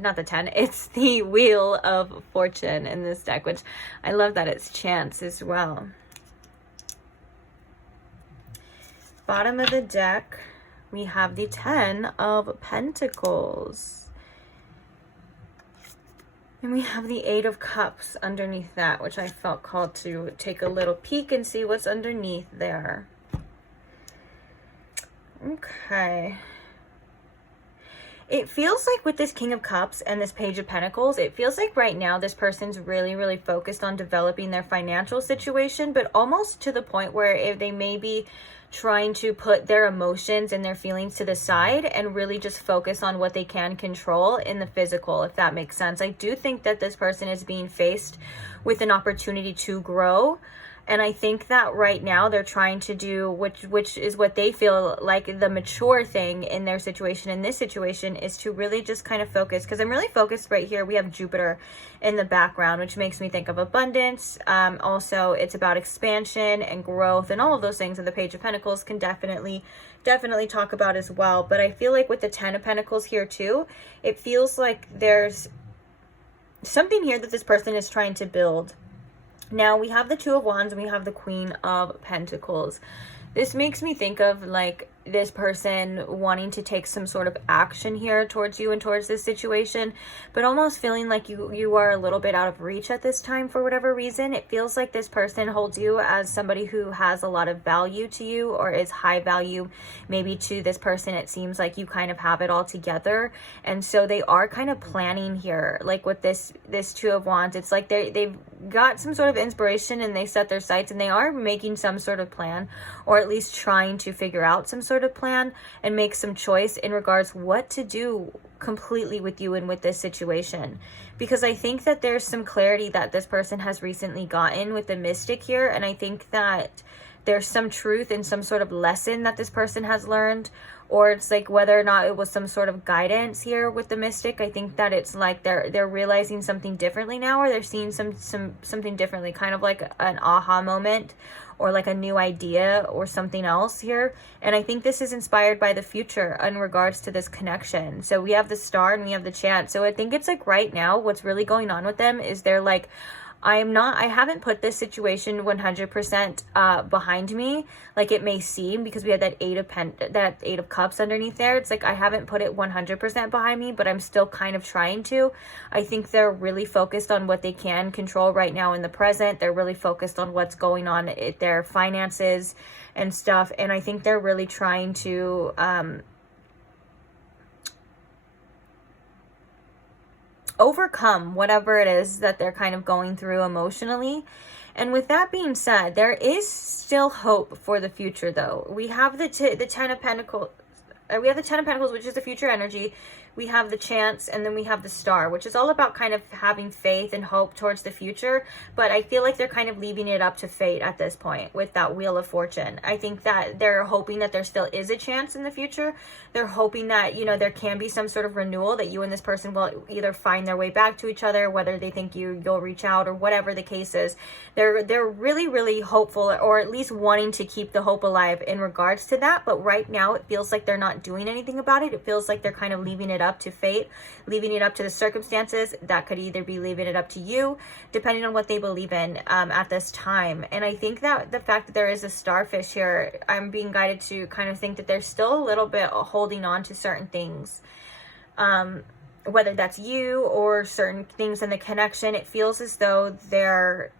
not the 10, it's the Wheel of Fortune in this deck, which I love that it's Chance as well. Bottom of the deck, we have the 10 of Pentacles. And we have the 8 of Cups underneath that, which I felt called to take a little peek and see what's underneath there. Okay. It feels like with this King of Cups and this Page of Pentacles, it feels like right now this person's really, really focused on developing their financial situation, but almost to the point where if they may be trying to put their emotions and their feelings to the side and really just focus on what they can control in the physical, if that makes sense. I do think that this person is being faced with an opportunity to grow. And I think that right now they're trying to do, which is what they feel like the mature thing in their situation. In this situation is to really just kind of focus, because I'm really focused right here. We have Jupiter in the background, which makes me think of abundance. Also, it's about expansion and growth and all of those things. And the Page of Pentacles can definitely talk about as well. But I feel like with the 10 of Pentacles here too, it feels like there's something here that this person is trying to build. Now we have the Two of Wands and we have the Queen of Pentacles. This makes me think of like this person wanting to take some sort of action here towards you and towards this situation, but almost feeling like you are a little bit out of reach at this time for whatever reason. It feels like this person holds you as somebody who has a lot of value to you, or is high value. Maybe to this person it seems like you kind of have it all together, and so they are kind of planning here. Like with this Two of Wands, it's like they've got some sort of inspiration and they set their sights and they are making some sort of plan, or at least trying to figure out some sort of plan and make some choice in regards what to do completely with you and with this situation. Because I think that there's some clarity that this person has recently gotten with the Mystic here, and I think that there's some truth and some sort of lesson that this person has learned, or it's like whether or not it was some sort of guidance here with the Mystic. I think that it's like they're realizing something differently now, or they're seeing something differently, kind of like an aha moment, or like a new idea or something else here. And I think this is inspired by the future in regards to this connection. So we have the Star and we have the Chance. So I think it's like right now what's really going on with them is they're like, I haven't put this situation 100% behind me, like it may seem, because we had that Eight of Cups underneath there. It's like I haven't put it 100% behind me, but I'm still kind of trying to. I think they're really focused on what they can control right now in the present. They're really focused on what's going on in their finances and stuff, and I think they're really trying to overcome whatever it is that they're kind of going through emotionally. And with that being said, there is still hope for the future though. We have the 10 of Pentacles. We have the 10 of Pentacles, which is the future energy. We have the Chance, and then we have the Star, which is all about kind of having faith and hope towards the future. But I feel like they're kind of leaving it up to fate at this point with that Wheel of Fortune. I think that they're hoping that there still is a chance in the future. They're hoping that, you know, there can be some sort of renewal, that you and this person will either find their way back to each other, whether they think you'll reach out or whatever the case is. They're really, really hopeful, or at least wanting to keep the hope alive in regards to that. But right now it feels like they're not doing anything about it. It feels like they're kind of leaving it up to fate, leaving it up to the circumstances. That could either be leaving it up to you, depending on what they believe in at this time. And I think that the fact that there is a starfish here, I'm being guided to kind of think that they're still a little bit holding on to certain things. Whether that's you or certain things in the connection, it feels as though they're,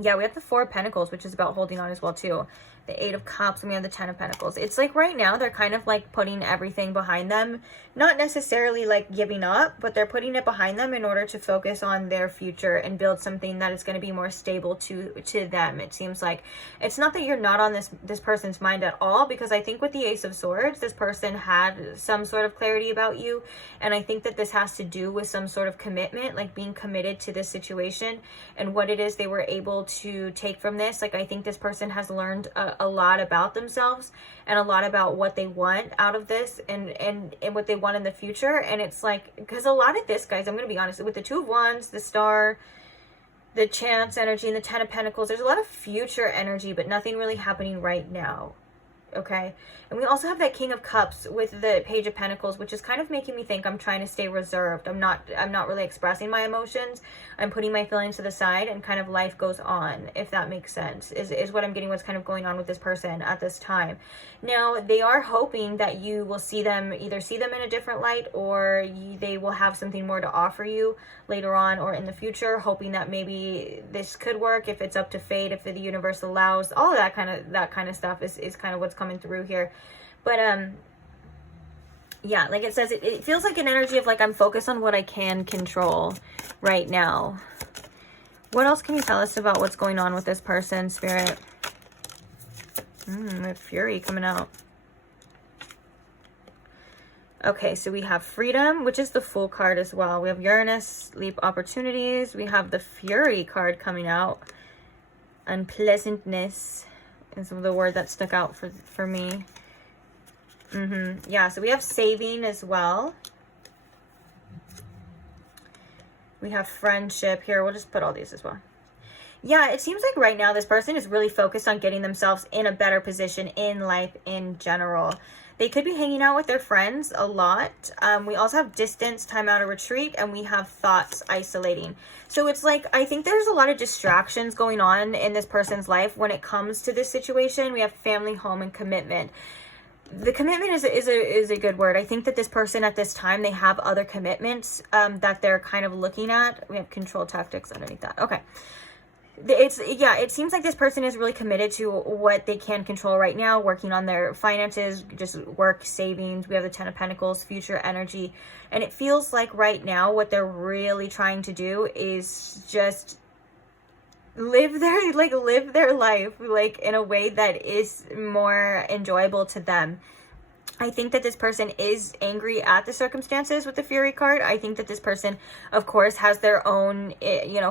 yeah, we have the Four of Pentacles, which is about holding on as well too. The Eight of Cups, and we have the Ten of Pentacles. It's like right now they're kind of like putting everything behind them. Not necessarily like giving up, but they're putting it behind them in order to focus on their future and build something that is going to be more stable to them. It seems like it's not that you're not on this person's mind at all, because I think with the Ace of Swords, this person had some sort of clarity about you. And I think that this has to do with some sort of commitment, like being committed to this situation and what it is they were able to take from this. Like I think this person has learned a lot about themselves and a lot about what they want out of this and what they want in the future. And it's like, because a lot of this, guys, I'm going to be honest, with the Two of Wands, the Star, the Chance energy, and the Ten of Pentacles, there's a lot of future energy, but nothing really happening right now. Okay, and we also have that King of Cups with the Page of Pentacles, which is kind of making me think I'm trying to stay reserved. I'm not really expressing my emotions. I'm putting my feelings to the side, and kind of life goes on, if that makes sense, is what I'm getting, what's kind of going on with this person at this time. Now, they are hoping that you will either see them in a different light, or they will have something more to offer you later on or in the future, hoping that maybe this could work if it's up to fate, if the universe allows. All of that kind of stuff is kind of what's coming through here. But yeah, like it says, it feels like an energy of like, I'm focused on what I can control right now. What else can you tell us about what's going on with this person, Spirit? With Fury coming out. Okay, so we have Freedom, which is the Fool card as well. We have Uranus, Leap Opportunities. We have the Fury card coming out. Unpleasantness is the word that stuck out for me. Yeah, so we have Saving as well. We have Friendship here. We'll just put all these as well. Yeah, it seems like right now this person is really focused on getting themselves in a better position in life in general. They could be hanging out with their friends a lot. We also have Distance, Time Out, or Retreat, and we have Thoughts, Isolating. So it's like, I think there's a lot of distractions going on in this person's life when it comes to this situation. We have Family, Home, and Commitment. The commitment is a good word. I think that this person at this time, they have other commitments that they're kind of looking at. We have Control Tactics underneath that. Okay. It seems like this person is really committed to what they can control right now, working on their finances, just work, savings. We have the Ten of Pentacles, future energy. And it feels like right now what they're really trying to do is just live their life like in a way that is more enjoyable to them. I think that this person is angry at the circumstances with the Fury card. I think that this person, of course, has their own,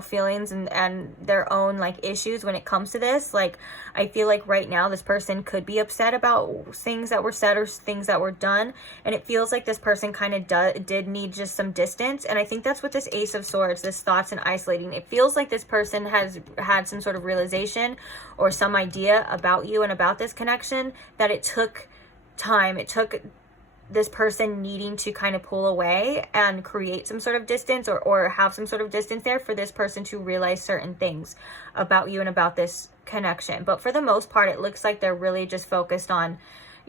feelings and their own, like, issues when it comes to this. Like, I feel like right now this person could be upset about things that were said or things that were done. And it feels like this person kind of did need just some distance. And I think that's what this Ace of Swords, this Thoughts and Isolating. It feels like this person has had some sort of realization or some idea about you and about this connection, that it took time. It took this person needing to kind of pull away and create some sort of distance or have some sort of distance there for this person to realize certain things about you and about this connection. But for the most part, it looks like they're really just focused on,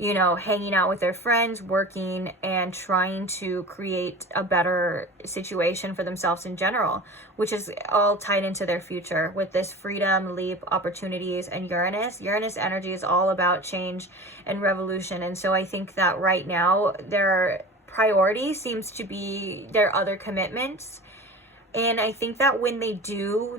hanging out with their friends, working, and trying to create a better situation for themselves in general, which is all tied into their future with this Freedom, Leap, Opportunities, and Uranus. Uranus energy is all about change and revolution. And so I think that right now their priority seems to be their other commitments. And I think that when they do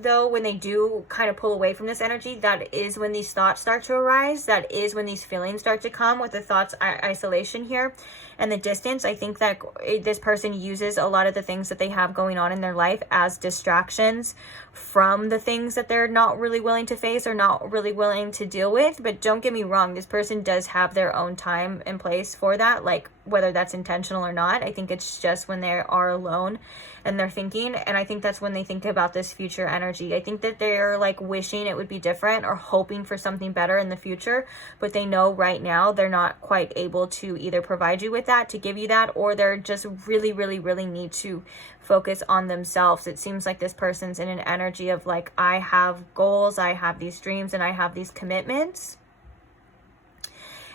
kind of pull away from this energy, that is when these thoughts start to arise. That is when these feelings start to come with the thoughts, isolation here and the distance. I think that this person uses a lot of the things that they have going on in their life as distractions from the things that they're not really willing to face or not really willing to deal with. But don't get me wrong, this person does have their own time and place for that. Like, whether that's intentional or not. I think it's just when they are alone and they're thinking, and I think that's when they think about this future energy. I think that they're like wishing it would be different or hoping for something better in the future, but they know right now they're not quite able to either provide you with that, to give you that, or they're just really, really, really need to focus on themselves. It seems like this person's in an energy of like, I have goals, I have these dreams, and I have these commitments.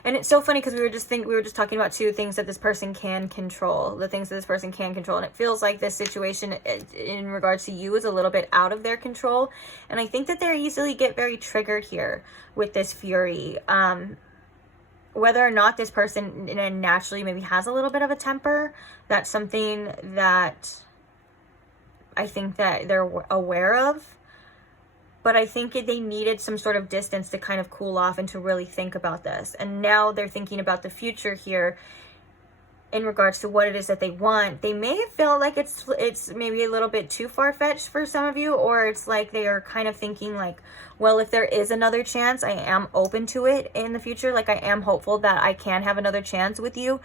And it's so funny because we were just talking about two things that this person can control, the things that this person can control. And it feels like this situation in regards to you is a little bit out of their control. And I think that they easily get very triggered here with this fury. Whether or not this person naturally maybe has a little bit of a temper, that's something that I think that they're aware of. But I think they needed some sort of distance to kind of cool off and to really think about this. And now they're thinking about the future here in regards to what it is that they want. They may feel like it's maybe a little bit too far-fetched for some of you, or it's like they are kind of thinking like, well, if there is another chance, I am open to it in the future. Like, I am hopeful that I can have another chance with you.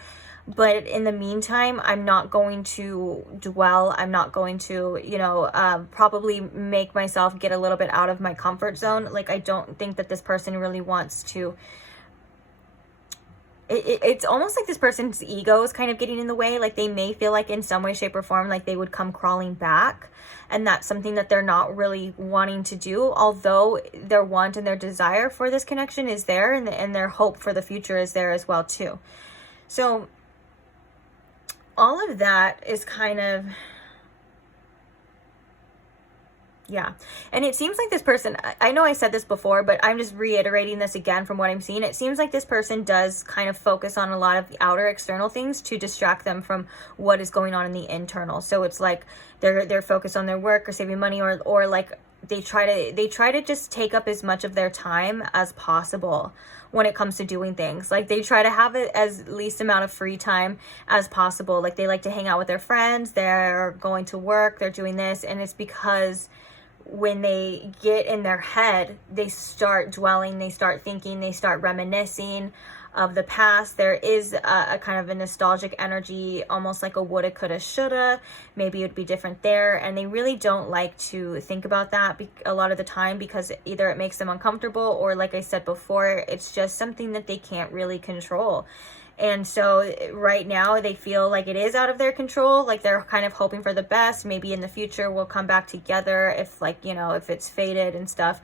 But in the meantime, I'm not going to dwell. I'm not going to, probably make myself get a little bit out of my comfort zone. Like, I don't think that this person really wants to. It's almost like this person's ego is kind of getting in the way. Like, they may feel like in some way, shape, or form, like they would come crawling back. And that's something that they're not really wanting to do. Although their want and their desire for this connection is there, and their hope for the future is there as well, too. So all of that is kind of, yeah. And it seems like this person, I know I said this before, but I'm just reiterating this again from what I'm seeing. It seems like this person does kind of focus on a lot of the outer external things to distract them from what is going on in the internal. So it's like they're focused on their work or saving money, or like they try to just take up as much of their time as possible when it comes to doing things. Like, they try to have it as least amount of free time as possible. Like, they like to hang out with their friends, they're going to work, they're doing this, and it's because when they get in their head, they start dwelling, they start thinking, they start reminiscing of the past. There is a kind of a nostalgic energy, almost like a woulda, coulda, shoulda. Maybe it would be different there. And they really don't like to think about that a lot of the time, because either it makes them uncomfortable, or like I said before, it's just something that they can't really control. And so right now they feel like it is out of their control. Like, they're kind of hoping for the best. Maybe in the future we'll come back together if if it's fated and stuff.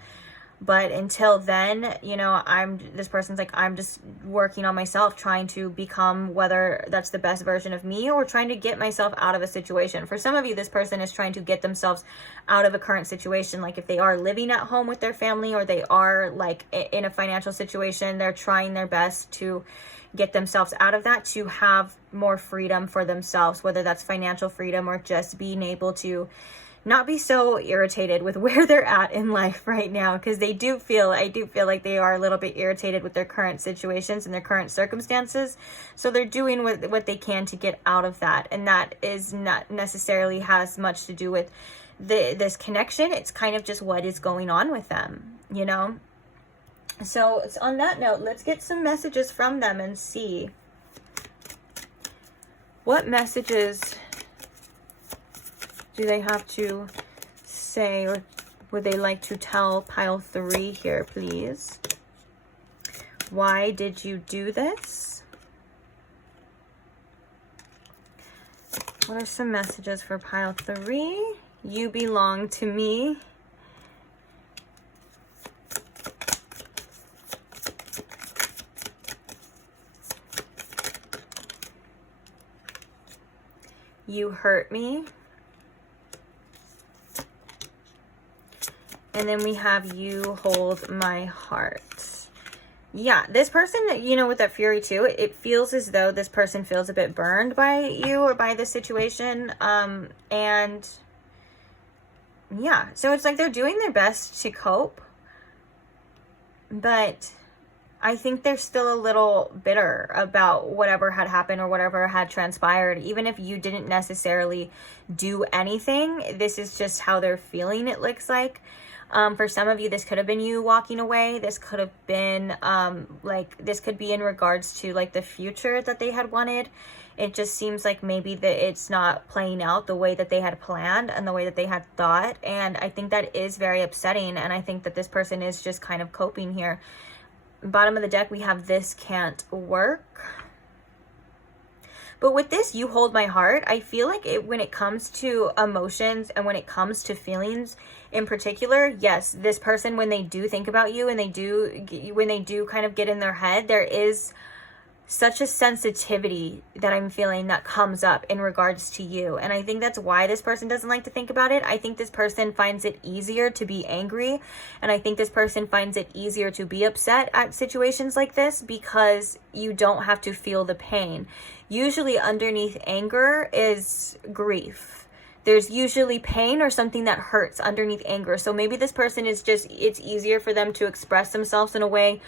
But until then, this person's like, I'm just working on myself, trying to become, whether that's the best version of me, or trying to get myself out of a situation. For some of you, this person is trying to get themselves out of a current situation. Like, if they are living at home with their family, or they are like in a financial situation, they're trying their best to get themselves out of that, to have more freedom for themselves, whether that's financial freedom or just being able to not be so irritated with where they're at in life right now, because I do feel like they are a little bit irritated with their current situations and their current circumstances. So they're doing what they can to get out of that, and that is not necessarily has much to do with this connection. It's kind of just what is going on with them, So it's on that note, let's get some messages from them and see what messages do they have to say, or would they like to tell pile 3 here, please? Why did you do this? What are some messages for pile 3? You belong to me. You hurt me. And then we have you hold my heart. Yeah, this person, with that fury too, it feels as though this person feels a bit burned by you or by the situation. And yeah, so it's like they're doing their best to cope. But I think they're still a little bitter about whatever had happened or whatever had transpired. Even if you didn't necessarily do anything, this is just how they're feeling, it looks like. For some of you, this could have been you walking away. This could have been this could be in regards to like the future that they had wanted. It just seems like maybe that it's not playing out the way that they had planned and the way that they had thought. And I think that is very upsetting. And I think that this person is just kind of coping here. Bottom of the deck, we have this can't work. But with this, you hold my heart. I feel like when it comes to emotions and when it comes to feelings in particular, yes, this person, when they do think about you and when they do kind of get in their head, there is such a sensitivity that I'm feeling that comes up in regards to you. And I think that's why this person doesn't like to think about it. I think this person finds it easier to be angry. And I think this person finds it easier to be upset at situations like this because you don't have to feel the pain. Usually underneath anger is grief. There's usually pain or something that hurts underneath anger. So maybe this person is just, it's easier for them to express themselves in a way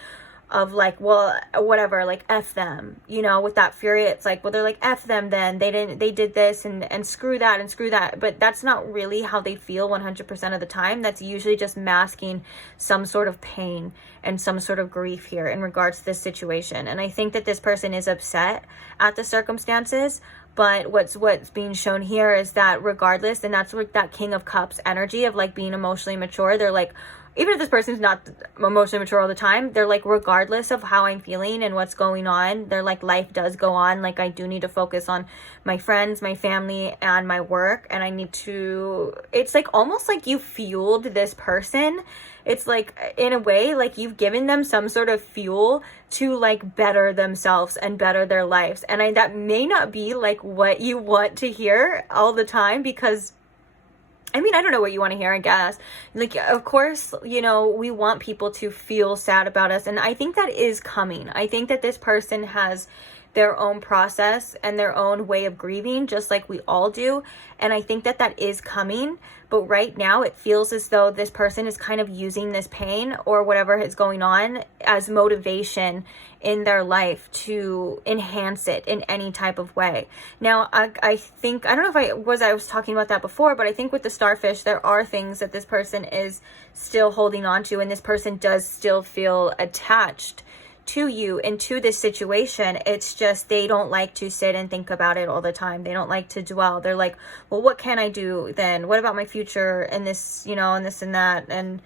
of like, well, whatever, like F them, you know, with that fury. It's like, well, they're like, F them then, they did this and screw that and screw that. But that's not really how they feel 100% of the time. That's usually just masking some sort of pain and some sort of grief here in regards to this situation. And I think that this person is upset at the circumstances, but what's being shown here is that regardless, and that's what that King of Cups energy of like being emotionally mature, they're like, even if this person's not emotionally mature all the time, they're like, regardless of how I'm feeling and what's going on, they're like, life does go on. Like, I do need to focus on my friends, my family, and my work. And I need to, it's like almost like you fueled this person. It's like, in a way, like you've given them some sort of fuel to like better themselves and better their lives. And that may not be like what you want to hear all the time, because I mean, I don't know what you want to hear, I guess. Like, of course, you know, we want people to feel sad about us. And I think that is coming. I think that this person has their own process and their own way of grieving, just like we all do. And I think that that is coming. But right now, it feels as though this person is kind of using this pain or whatever is going on as motivation in their life to enhance it in any type of way. Now, I think, I don't know if I was talking about that before, but I think with the starfish, there are things that this person is still holding on to, and this person does still feel attached to you and to this situation. It's just they don't like to sit and think about it all the time. They don't like to dwell. They're like, well, what can I do then? What about my future and this, you know, and this and that? And,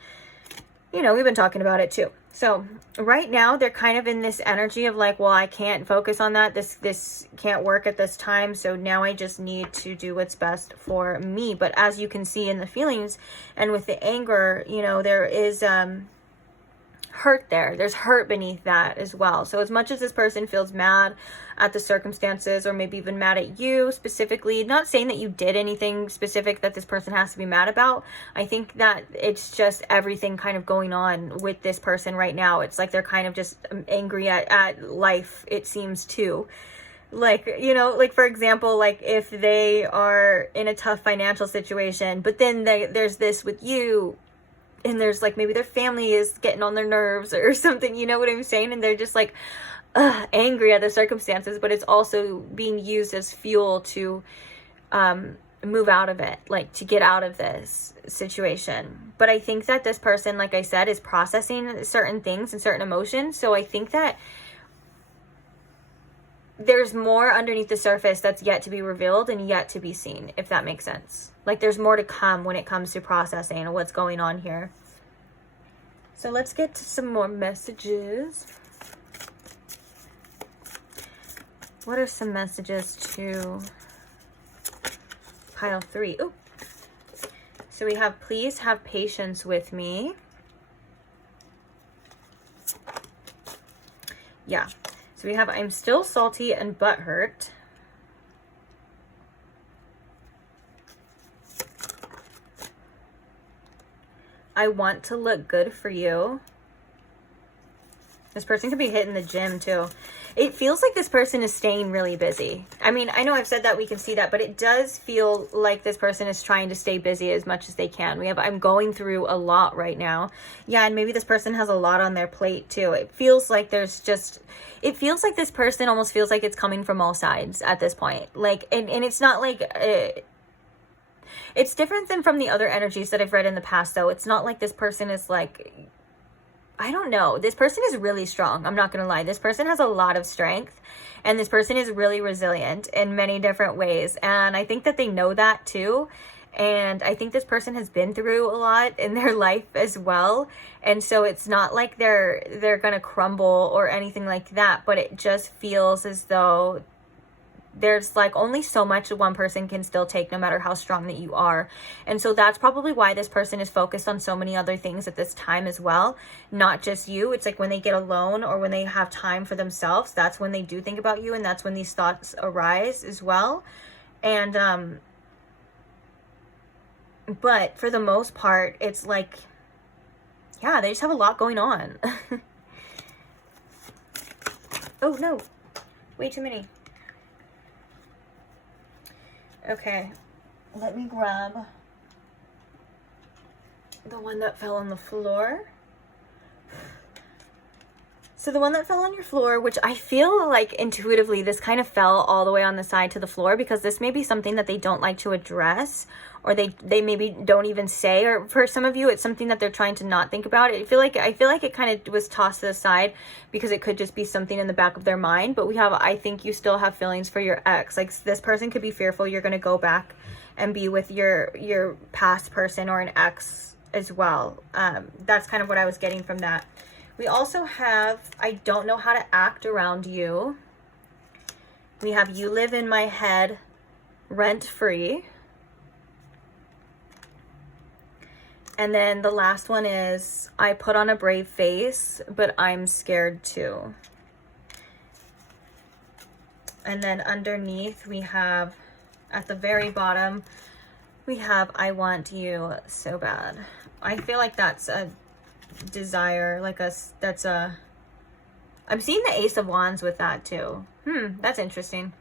you know, we've been talking about it too. So right now they're kind of in this energy of like, well, I can't focus on that. This can't work at this time. So now I just need to do what's best for me. But as you can see in the feelings and with the anger, you know, there is, hurt there. There's hurt beneath that as well. So as much as this person feels mad at the circumstances, or maybe even mad at you specifically, not saying that you did anything specific that this person has to be mad about, I think that it's just everything kind of going on with this person right now. It's like they're kind of just angry at life, it seems too. Like, you know, like for example, like if they are in a tough financial situation, but then there's this with you, and there's like maybe their family is getting on their nerves or something, you know what I'm saying? And they're just like angry at the circumstances, but it's also being used as fuel to move out of it, like to get out of this situation. But I think that this person, like I said, is processing certain things and certain emotions. So I think that there's more underneath the surface that's yet to be revealed and yet to be seen, if that makes sense. Like there's more to come when it comes to processing what's going on here. So let's get to some more messages. What are some messages to pile 3? Ooh. So we have, please have patience with me. Yeah. So we have, I'm still salty and butthurt. I want to look good for you. This person could be hitting the gym too. It feels like this person is staying really busy. I mean, I know I've said that, we can see that, but it does feel like this person is trying to stay busy as much as they can. I'm going through a lot right now. Yeah, and maybe this person has a lot on their plate too. It feels like it feels like this person almost feels like it's coming from all sides at this point. Like, and it's not like, It's different than from the other energies that I've read in the past, though. It's not like this person is like, I don't know. This person is really strong. I'm not going to lie. This person has a lot of strength, and this person is really resilient in many different ways. And I think that they know that too. And I think this person has been through a lot in their life as well. And so it's not like they're going to crumble or anything like that, but it just feels as though there's like only so much one person can still take, no matter how strong that you are. And so that's probably why this person is focused on so many other things at this time as well, not just you. It's like when they get alone or when they have time for themselves, that's when they do think about you, and that's when these thoughts arise as well. And but for the most part, it's like, yeah, they just have a lot going on. Oh no, way too many. Okay, let me grab the one that fell on the floor. So the one that fell on your floor, which I feel like intuitively this kind of fell all the way on the side to the floor, because this may be something that they don't like to address, or they maybe don't even say, or for some of you it's something that they're trying to not think about. I feel like it kind of was tossed to the side because it could just be something in the back of their mind. But I think you still have feelings for your ex. Like, this person could be fearful you're going to go back and be with your past person or an ex as well. That's kind of what I was getting from that. We also have, I don't know how to act around you. We have, you live in my head rent free. And then the last one is, I put on a brave face, but I'm scared too. And then underneath we have, at the very bottom, we have, I want you so bad. I feel like that's a desire, I'm seeing the Ace of Wands with that too. That's interesting.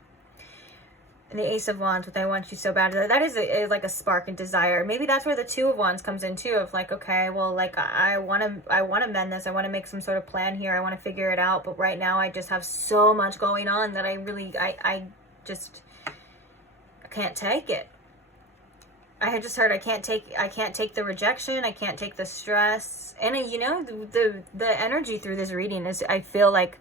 And the Ace of Wands with I want you so bad. That is like a spark and desire. Maybe that's where the Two of Wands comes in too, of like, okay, well, like I want to mend this. I want to make some sort of plan here. I want to figure it out. But right now I just have so much going on that I can't take it. I had just heard I can't take the rejection. I can't take the stress. And you know, the energy through this reading is, I feel like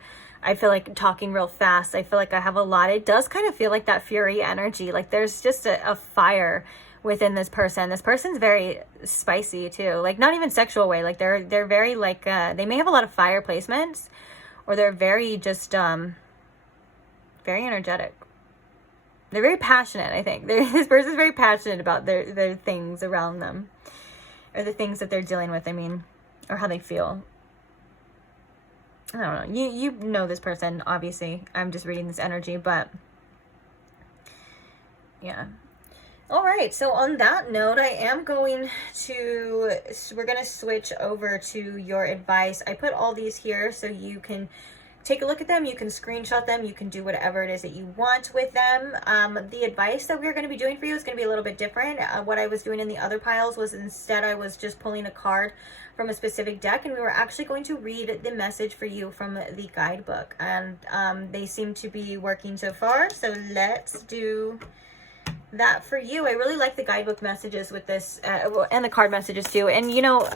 talking real fast. I feel like I have a lot. It does kind of feel like that fury energy. Like there's just a fire within this person. This person's very spicy too. Like, not even sexual way. Like they're very like, they may have a lot of fire placements, or they're very just, very energetic. They're very passionate, I think. This person's very passionate about their things around them, or the things that they're dealing with, I mean, or how they feel. I don't know. You know this person, obviously. I'm just reading this energy, but yeah. All right. So on that note, we're going to switch over to your advice. I put all these here so you can take a look at them. You can screenshot them. You can do whatever it is that you want with them. The advice that we're going to be doing for you is going to be a little bit different. What I was doing in the other piles was, instead I was just pulling a card from a specific deck, and we were actually going to read the message for you from the guidebook. And they seem to be working so far. So let's do that for you. I really like the guidebook messages with this, and the card messages too. And you know,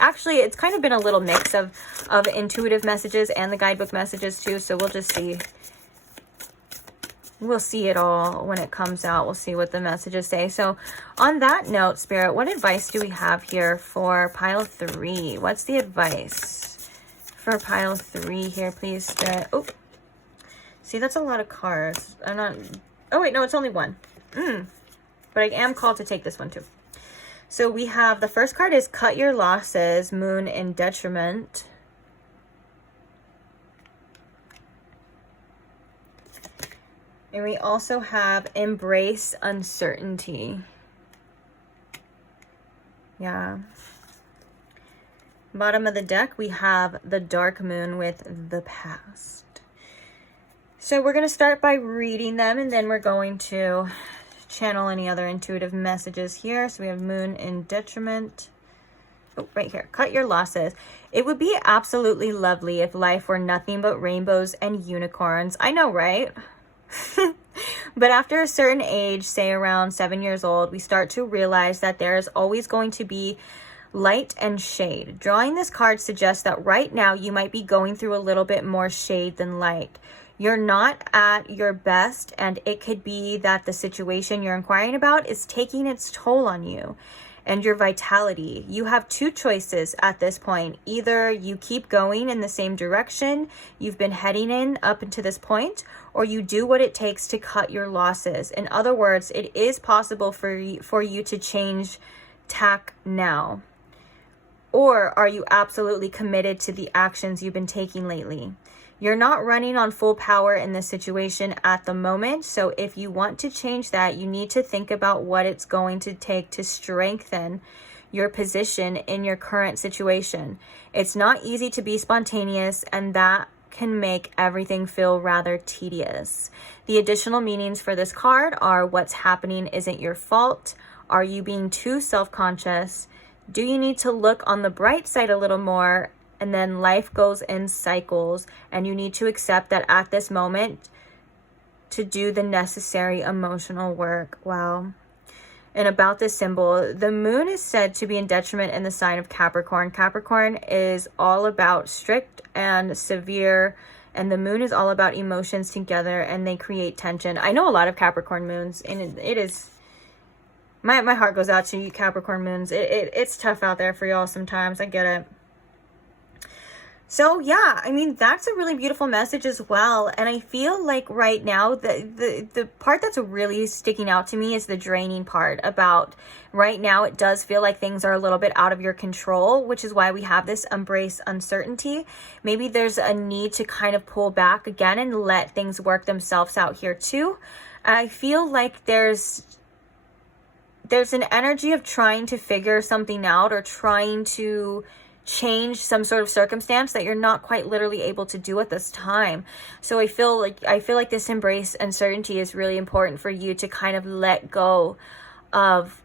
actually it's kind of been a little mix of intuitive messages and the guidebook messages too. So we'll just see. We'll see it all when it comes out. We'll see what the messages say. So on that note, Spirit, what advice do we have here for pile 3? What's the advice for pile 3 here, please, Spirit? Oh, see, that's a lot of cards. Oh wait, no, it's only one. But I am called to take this one too. So we have, the first card is cut your losses, moon in detriment. And we also have embrace uncertainty. Yeah. Bottom of the deck, we have the dark moon with the past. So we're going to start by reading them, and then we're going to channel any other intuitive messages here. So we have moon in detriment. Oh, right here. Cut your losses. It would be absolutely lovely if life were nothing but rainbows and unicorns. I know, right? But after a certain age, say around 7 years old, we start to realize that there is always going to be light and shade. Drawing this card suggests that right now you might be going through a little bit more shade than light. You're not at your best, and it could be that the situation you're inquiring about is taking its toll on you and your vitality. You have two choices at this point. Either you keep going in the same direction you've been heading in up until this point, or you do what it takes to cut your losses. In other words, it is possible for you to change tack now. Or are you absolutely committed to the actions you've been taking lately? You're not running on full power in this situation at the moment. So if you want to change that, you need to think about what it's going to take to strengthen your position in your current situation. It's not easy to be spontaneous, and that can make everything feel rather tedious. The additional meanings for this card are: what's happening isn't your fault. Are you being too self-conscious? Do you need to look on the bright side a little more? And then life goes in cycles, and you need to accept that at this moment to do the necessary emotional work. Wow. And about this symbol, the moon is said to be in detriment in the sign of Capricorn. Capricorn is all about strict and severe, and the moon is all about emotions together, and they create tension. I know a lot of Capricorn moons, and it is... My heart goes out to you Capricorn moons. It's tough out there for y'all sometimes. I get it. So yeah, I mean, that's a really beautiful message as well. And I feel like right now, the part that's really sticking out to me is the draining part about right now. It does feel like things are a little bit out of your control, which is why we have this embrace uncertainty. Maybe there's a need to kind of pull back again and let things work themselves out here too. I feel like there's an energy of trying to figure something out or trying to change some sort of circumstance that you're not quite literally able to do at this time. So I feel like this embrace uncertainty is really important for you to kind of let go of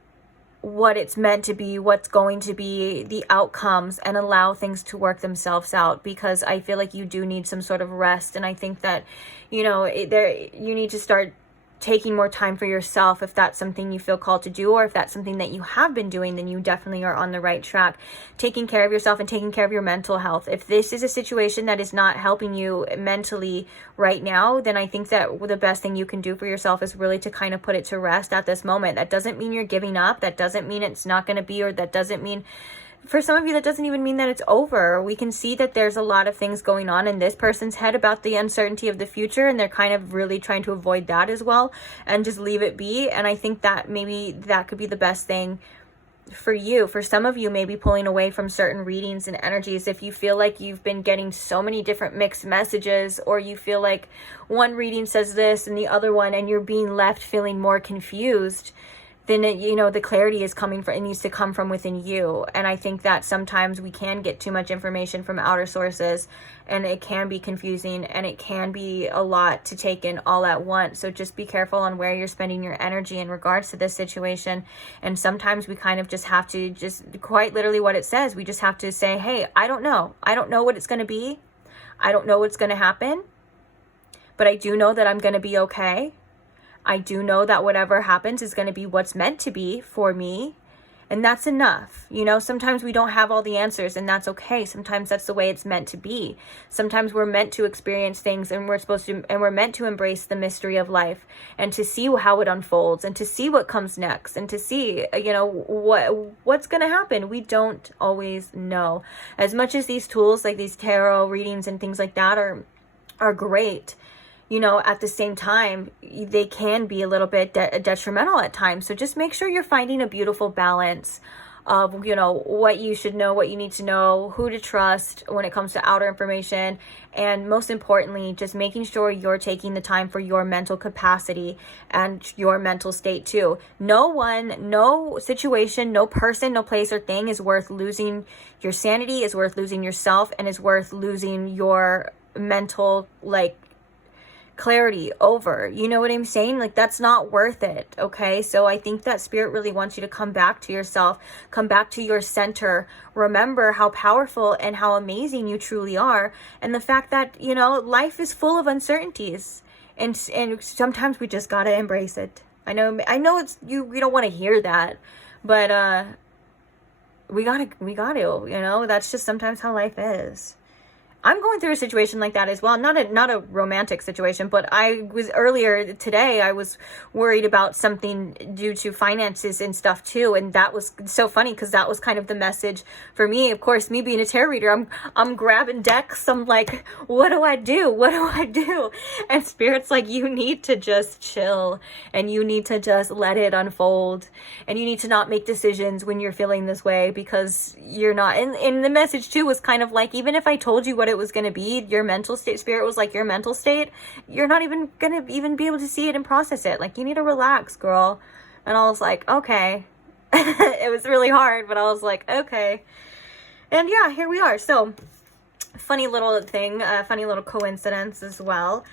what it's meant to be, what's going to be the outcomes, and allow things to work themselves out, because I feel like you do need some sort of rest. And I think that, you need to start taking more time for yourself if that's something you feel called to do, or if that's something that you have been doing, then you definitely are on the right track. Taking care of yourself and taking care of your mental health. If this is a situation that is not helping you mentally right now, then I think that the best thing you can do for yourself is really to kind of put it to rest at this moment. That doesn't mean you're giving up. That doesn't mean it's not going to be, or that doesn't mean... For some of you, that doesn't even mean that it's over. We can see that there's a lot of things going on in this person's head about the uncertainty of the future, and they're kind of really trying to avoid that as well and just leave it be. And I think that maybe that could be the best thing for you. For some of you, maybe pulling away from certain readings and energies. If you feel like you've been getting so many different mixed messages, or you feel like one reading says this and the other one, and you're being left feeling more confused, then the clarity is coming from, it needs to come from within you. And I think that sometimes we can get too much information from outer sources, and it can be confusing, and it can be a lot to take in all at once. So just be careful on where you're spending your energy in regards to this situation. And sometimes we kind of just have to, just quite literally what it says, we just have to say, hey, I don't know what it's going to be. I don't know what's going to happen, but I do know that I'm going to be okay. I do know that whatever happens is going to be what's meant to be for me. And that's enough. Sometimes we don't have all the answers, and that's okay. Sometimes that's the way it's meant to be. Sometimes we're meant to experience things, and we're meant to embrace the mystery of life, and to see how it unfolds, and to see what comes next, and to see, what's going to happen. We don't always know. As much as these tools like these tarot readings and things like that are great, at the same time, they can be a little bit detrimental at times. So just make sure you're finding a beautiful balance of, what you should know, what you need to know, who to trust when it comes to outer information. And most importantly, just making sure you're taking the time for your mental capacity and your mental state too. No one, no situation, no person, no place or thing is worth losing your sanity, is worth losing yourself, and is worth losing your mental, clarity over. You know what I'm saying? That's not worth it. Okay. So I think that spirit really wants you to come back to yourself, come back to your center, remember how powerful and how amazing you truly are. And the fact that, life is full of uncertainties, And sometimes we just gotta embrace it. I know it's we don't want to hear that, but we gotta, that's just sometimes how life is. I'm going through a situation like that as well. Not a romantic situation, but earlier today, I was worried about something due to finances and stuff too. And that was so funny because that was kind of the message for me. Of course, me being a tarot reader, I'm grabbing decks. I'm like, what do I do? What do I do? And Spirit's like, you need to just chill and you need to just let it unfold. And you need to not make decisions when you're feeling this way because you're not. And the message too was kind of like, even if I told you what it was going to be, your mental state, Spirit was like, your mental state, you're not even going to even be able to see it and process it. Like, you need to relax, girl. And I was like, okay. It was really hard, but I was like, okay. And yeah, here we are. So funny little thing, funny little coincidence as well.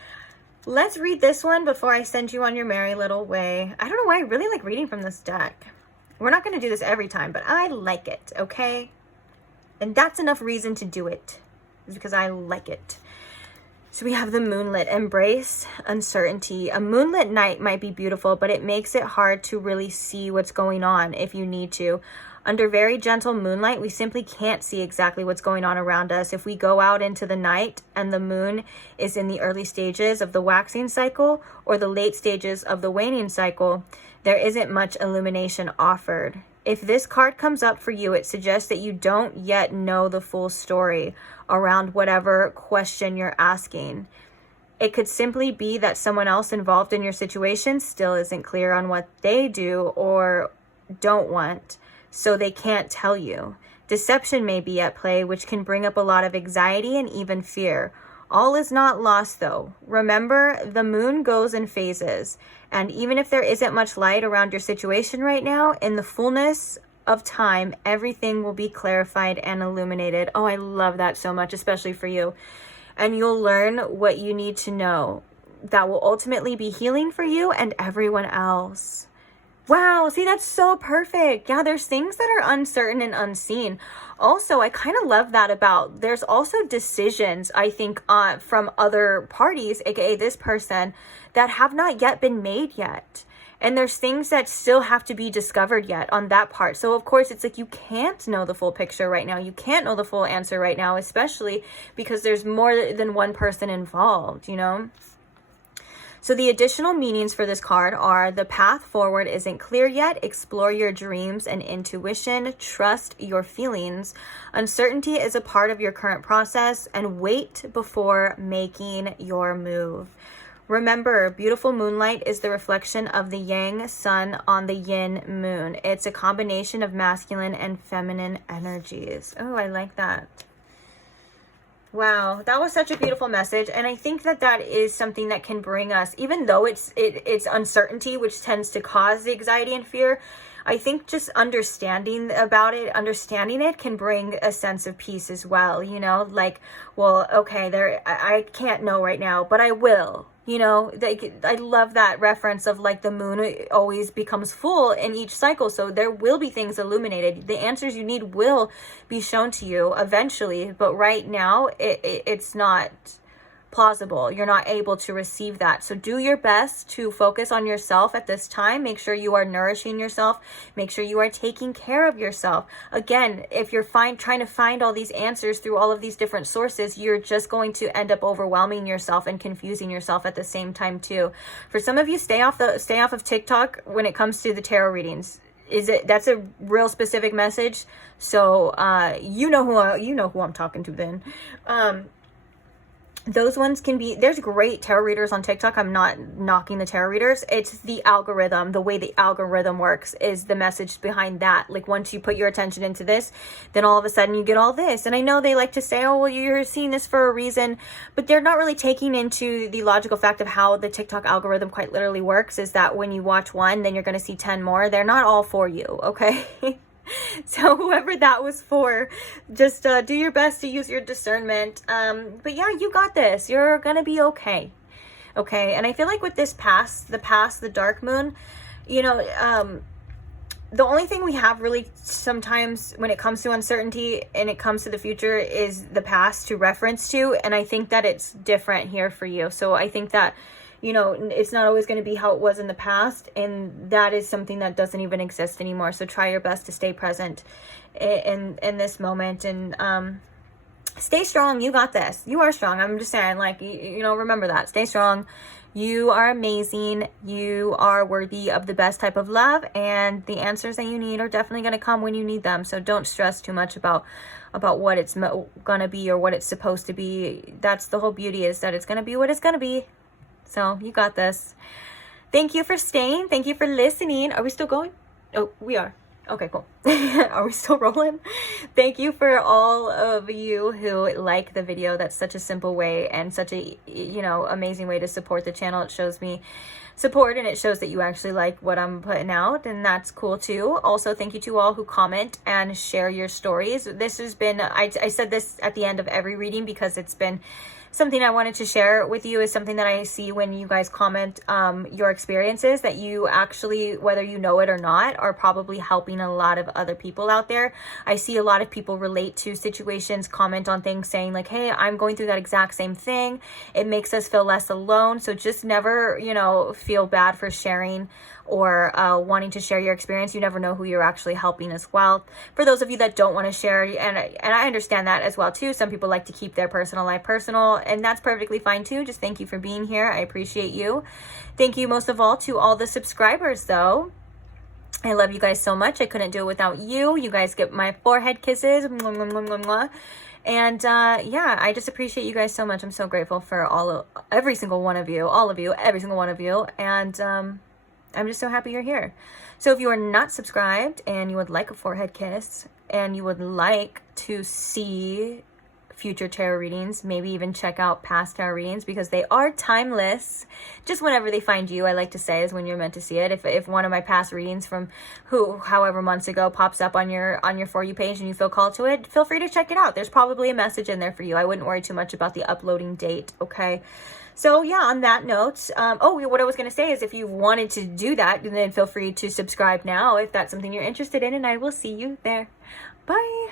Let's read this one before I send you on your merry little way. I don't know why I really like reading from this deck. We're not going to do this every time, but I like it, okay? And that's enough reason to do it. It's because I like it. So we have the moonlit. Embrace uncertainty. A moonlit night might be beautiful, but it makes it hard to really see what's going on if you need to. Under very gentle moonlight, we simply can't see exactly what's going on around us. If we go out into the night and the moon is in the early stages of the waxing cycle or the late stages of the waning cycle, there isn't much illumination offered. If this card comes up for you, it suggests that you don't yet know the full story around whatever question you're asking. It could simply be that someone else involved in your situation still isn't clear on what they do or don't want, so they can't tell you. Deception may be at play, which can bring up a lot of anxiety and even fear. All is not lost, though. Remember, the moon goes in phases, and even if there isn't much light around your situation right now, in the fullness of time, everything will be clarified and illuminated. Oh, I love that so much, especially for you. And you'll learn what you need to know that will ultimately be healing for you and everyone else. Wow, see, that's so perfect. Yeah, there's things that are uncertain and unseen. Also, I kind of love that about, there's also decisions, I think, from other parties, aka this person, that have not yet been made yet. And there's things that still have to be discovered yet on that part. So, of course, it's like you can't know the full picture right now. You can't know the full answer right now, especially because there's more than one person involved, you know? So the additional meanings for this card are: the path forward isn't clear yet. Explore your dreams and intuition. Trust your feelings. Uncertainty is a part of your current process, and wait before making your move. Remember, beautiful moonlight is the reflection of the yang sun on the yin moon. It's a combination of masculine and feminine energies. Oh, I like that. Wow, that was such a beautiful message. And I think that that is something that can bring us, even though it's uncertainty, which tends to cause the anxiety and fear, I think just understanding it can bring a sense of peace as well. You know, like, well, okay, I can't know right now, but I will. You know, I love that reference of like the moon always becomes full in each cycle. So there will be things illuminated. The answers you need will be shown to you eventually. But right now, it's not plausible. You're not able to receive that. So do your best to focus on yourself at this time. Make sure you are nourishing yourself. Make sure you are taking care of yourself. Again, if you're trying to find all these answers through all of these different sources, you're just going to end up overwhelming yourself and confusing yourself at the same time too. For some of you, stay off of TikTok when it comes to the tarot readings. That's a real specific message. So you know who I'm talking to then. Those ones can be, there's great tarot readers on TikTok. I'm not knocking the tarot readers. It's the algorithm. The way the algorithm works is the message behind that. Like, once you put your attention into this, then all of a sudden you get all this. And I know they like to say, oh, well, you're seeing this for a reason, but they're not really taking into the logical fact of how the TikTok algorithm quite literally works, is that when you watch one, then you're going to see 10 more. They're not all for you, okay? So whoever that was for, just do your best to use your discernment. But yeah, you got this. You're gonna be okay. Okay. And I feel like with this the dark moon, you know, the only thing we have really sometimes when it comes to uncertainty and it comes to the future is the past to reference to. And I think that it's different here for you. So I think that you know, it's not always going to be how it was in the past, and that is something that doesn't even exist anymore. So try your best to stay present in this moment, and stay strong. You got this. You are strong. I'm just saying, like, you know, remember that. Stay strong. You are amazing. You are worthy of the best type of love, and the answers that you need are definitely going to come when you need them. So don't stress too much about what it's going to be or what it's supposed to be. That's the whole beauty, is that it's going to be what it's going to be. So you got this. Thank you for staying. Thank you for listening. Are we still going? Oh, we are. Okay, cool. Are we still rolling? Thank you for all of you who like the video. That's such a simple way and such a, you know, amazing way to support the channel. It shows me support, and it shows that you actually like what I'm putting out, and that's cool too. Also, thank you to all who comment and share your stories. This has been, I said this at the end of every reading because it's been something I wanted to share with you, is something that I see when you guys comment your experiences, that you actually, whether you know it or not, are probably helping a lot of other people out there. I see a lot of people relate to situations, comment on things saying like, hey, I'm going through that exact same thing. It makes us feel less alone. So just never, you know, feel bad for sharing or wanting to share your experience. You never know who you're actually helping as well. For those of you that don't want to share, and I understand that as well too. Some people like to keep their personal life personal, and that's perfectly fine too. Just thank you for being here. I appreciate you. Thank you most of all to all the subscribers though. I love you guys so much. I couldn't do it without you. You guys get my forehead kisses. Mwah, mwah, mwah, mwah, mwah. And yeah, I just appreciate you guys so much. I'm so grateful for every single one of you, all of you, every single one of you. And I'm just so happy you're here. So if you are not subscribed and you would like a forehead kiss, and you would like to see future tarot readings, maybe even check out past tarot readings, because they are timeless. Just whenever they find you, I like to say, is when you're meant to see it. If one of my past readings from however months ago pops up on your For You page and you feel called to it, feel free to check it out. There's probably a message in there for you. I wouldn't worry too much about the uploading date, okay? So yeah, on that note, what I was going to say is, if you wanted to do that, then feel free to subscribe now if that's something you're interested in, and I will see you there. Bye.